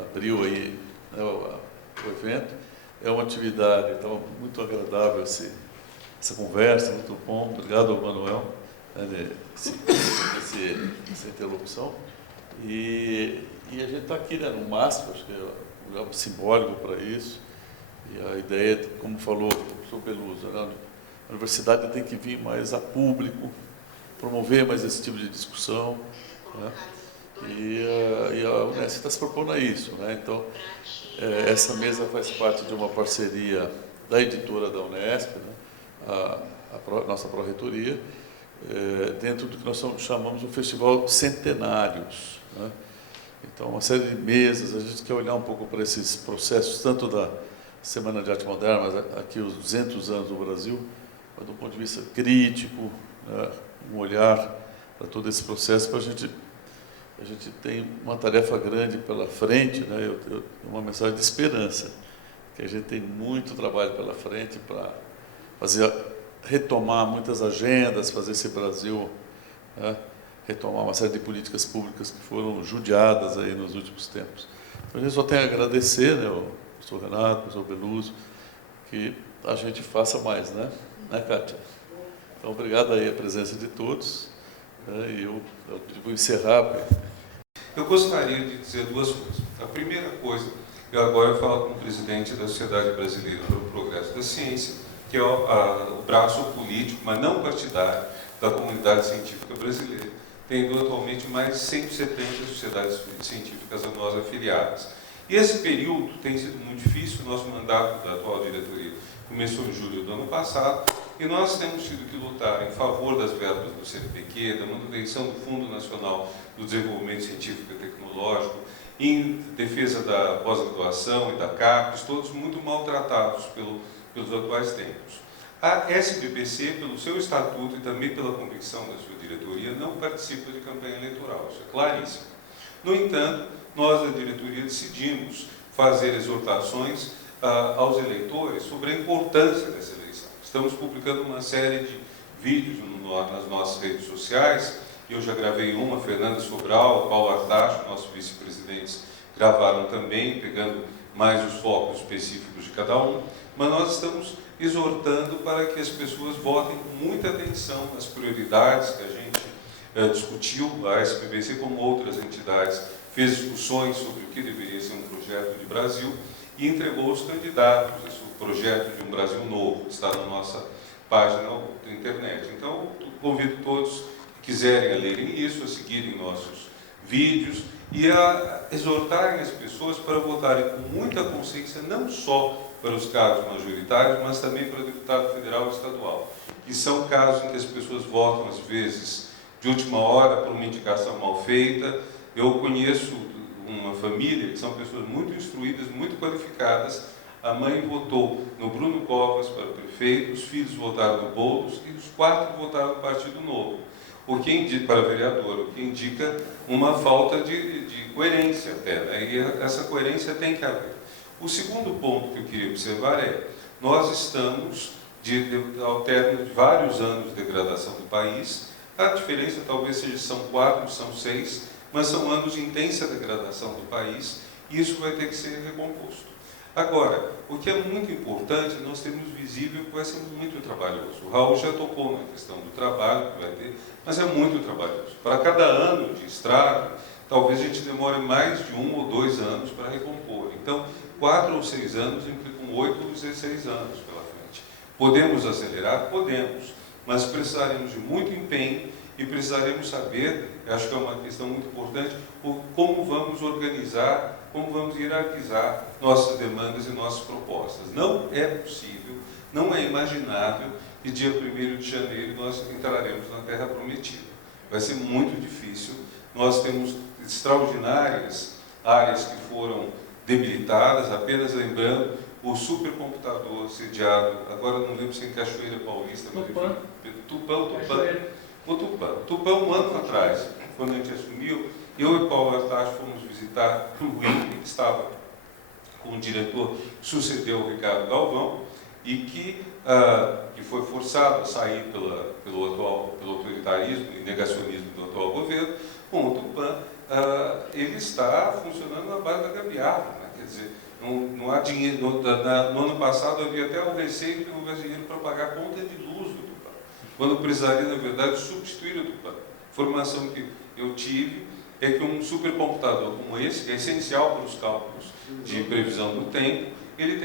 abriu aí, né, o evento. É uma atividade, então, muito agradável essa conversa, muito bom. Obrigado ao Manuel, né, essa interlocução. E a gente está aqui, né, no MASP, acho que é um lugar simbólico para isso. E a ideia, como falou o professor Beloso, né, a universidade tem que vir mais a público, promover mais esse tipo de discussão, né? E a Unesp está se propondo a isso, né? Então, essa mesa faz parte de uma parceria da editora da Unesp, né? Nossa pró-reitoria, dentro do que nós chamamos de um festival Centenários, né? Então, uma série de mesas, a gente quer olhar um pouco para esses processos, tanto da Semana de Arte Moderna, mas aqui os 200 anos do Brasil, mas do ponto de vista crítico, né? Um olhar para todo esse processo, para a gente tem uma tarefa grande pela frente, né? Uma mensagem de esperança, que a gente tem muito trabalho pela frente para retomar muitas agendas, fazer esse Brasil, né, retomar uma série de políticas públicas que foram judiadas aí nos últimos tempos. Então, a gente só tem a agradecer, né, ao professor Renato, ao professor Beloso, que a gente faça mais, né, Kátia? Então, obrigado aí a presença de todos, né, e eu vou encerrar. Eu gostaria de dizer duas coisas. A primeira coisa, eu agora falo como presidente da Sociedade Brasileira para o Progresso da Ciência, que é o braço político, mas não partidário, da comunidade científica brasileira, tendo atualmente mais de 170 sociedades científicas a nós afiliadas. E esse período tem sido muito difícil, o nosso mandato da atual diretoria começou em julho do ano passado, e nós temos tido que lutar em favor das verbas do CNPq, da manutenção do Fundo Nacional do Desenvolvimento Científico e Tecnológico, em defesa da pós-graduação e da CAPES, todos muito maltratados pelos atuais tempos. A SBPC, pelo seu estatuto e também pela convicção da sua diretoria, não participa de campanha eleitoral, isso é claríssimo. No entanto, nós da diretoria decidimos fazer exortações aos eleitores sobre a importância dessa eleição. Estamos publicando uma série de vídeos nas nossas redes sociais. Eu já gravei uma, Fernanda Sobral, Paulo Artacho, nossos vice-presidentes, gravaram também, pegando mais os focos específicos de cada um. Mas nós estamos exortando para que as pessoas votem com muita atenção nas prioridades que a gente discutiu. A SBPC, como outras entidades, fez discussões sobre o que deveria ser um projeto de Brasil e entregou os candidatos. Esse projeto de um Brasil novo está na nossa página da internet. Então, convido todos que quiserem lerem isso, a seguirem nossos vídeos, e a exortarem as pessoas para votarem com muita consciência, não só para os cargos majoritários, mas também para deputado federal e estadual, que são casos em que as pessoas votam, às vezes, de última hora, por uma indicação mal feita. Eu conheço uma família que são pessoas muito instruídas, muito qualificadas. A mãe votou no Bruno Covas para prefeito, os filhos votaram no Boulos e os 4 votaram no Partido Novo, o que indica, para vereador, o que indica uma falta de coerência até, né? E essa coerência tem que haver. O segundo ponto que eu queria observar é: nós estamos, ao término de vários anos de degradação do país, a diferença talvez seja são 4, são 6, mas são anos de intensa degradação do país, e isso vai ter que ser recomposto. Agora, o que é muito importante, nós temos visível que vai ser muito trabalhoso. O Raul já tocou na questão do trabalho que vai ter, mas é muito trabalhoso. Para cada ano de estrago, talvez a gente demore mais de 1 ou 2 anos para recompor. Então, 4 ou 6 anos implicam 8 ou 16 anos pela frente. Podemos acelerar? Podemos, mas precisaremos de muito empenho e precisaremos saber, acho que é uma questão muito importante, como vamos organizar, como vamos hierarquizar nossas demandas e nossas propostas. Não é possível, não é imaginável que dia 1º de janeiro nós entraremos na Terra Prometida. Vai ser muito difícil. Nós temos extraordinárias áreas que foram debilitadas, apenas lembrando, o supercomputador sediado, agora não lembro se em Cachoeira Paulista, mas Tupã, um ano atrás, quando a gente assumiu, eu e Paulo Artacho fomos visitar o INPE, que estava com o diretor que sucedeu o Ricardo Galvão, e que foi forçado a sair pelo autoritarismo e negacionismo do atual governo. Com o Tupã, ele está funcionando na base da gambiarra, né? Quer dizer, não há dinheiro. No ano passado havia até o receio que não houvesse dinheiro para pagar a conta de luz do Tupã, quando precisaria, na verdade, substituir o Tupã. A informação que eu tive é que um supercomputador como esse, que é essencial para os cálculos de previsão do tempo, ele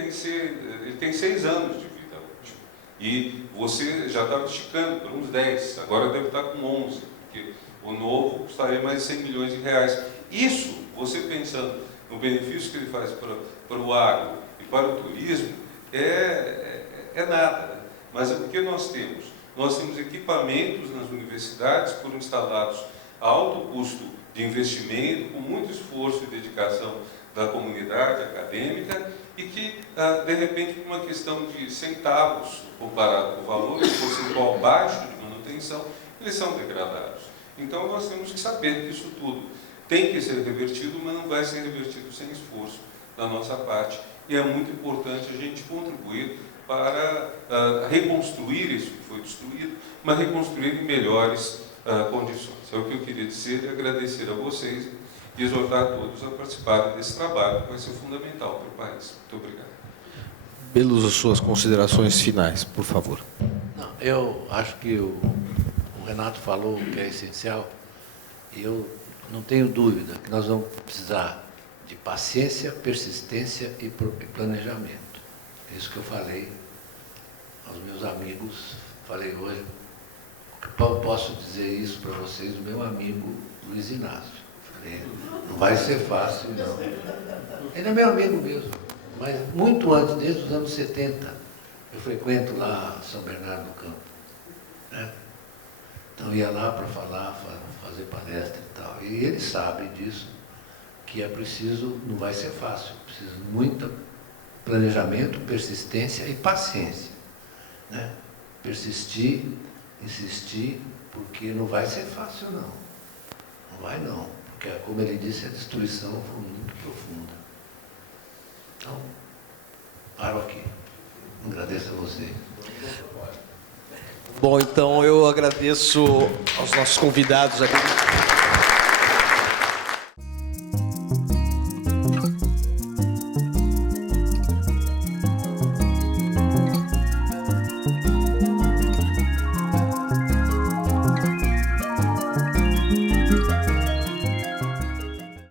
tem 6 anos de vida útil. E você já estava esticando para uns 10, agora deve estar com 11, porque o novo custaria mais de 100 milhões de reais. Isso, você pensando no benefício que ele faz para o agro e para o turismo, é nada. Né? Mas o que nós temos? Nós temos equipamentos nas universidades que foram instalados a alto custo de investimento, com muito esforço e dedicação da comunidade acadêmica, e que, de repente, por uma questão de centavos comparado com o valor percentual baixo de manutenção, eles são degradados. Então, nós temos que saber que isso tudo tem que ser revertido, mas não vai ser revertido sem esforço da nossa parte. E é muito importante a gente contribuir para reconstruir isso que foi destruído, mas reconstruir em melhores condições. É o que eu queria dizer e agradecer a vocês e exortar todos a participarem desse trabalho, que vai ser fundamental para o país. Muito obrigado. Beluso, suas considerações finais, por favor. Não, eu acho que o Renato falou o que é essencial, e eu não tenho dúvida que nós vamos precisar de paciência, persistência e planejamento. É isso que eu falei aos meus amigos, falei hoje. Posso dizer isso para vocês, o meu amigo Luiz Inácio. Falei, não vai ser fácil, não. Ele é meu amigo mesmo, mas muito antes, desde os anos 70, eu frequento lá São Bernardo do Campo. Né? Então, ia lá para falar, fazer palestra e tal. E ele sabe disso, que é preciso, não vai ser fácil, precisa de muito planejamento, persistência e paciência. Né? Persistir, insistir, porque não vai ser fácil, não. Não vai, não. Porque, como ele disse, a destruição foi muito profunda. Então, paro aqui. Agradeço a vocês. Bom, então eu agradeço aos nossos convidados aqui.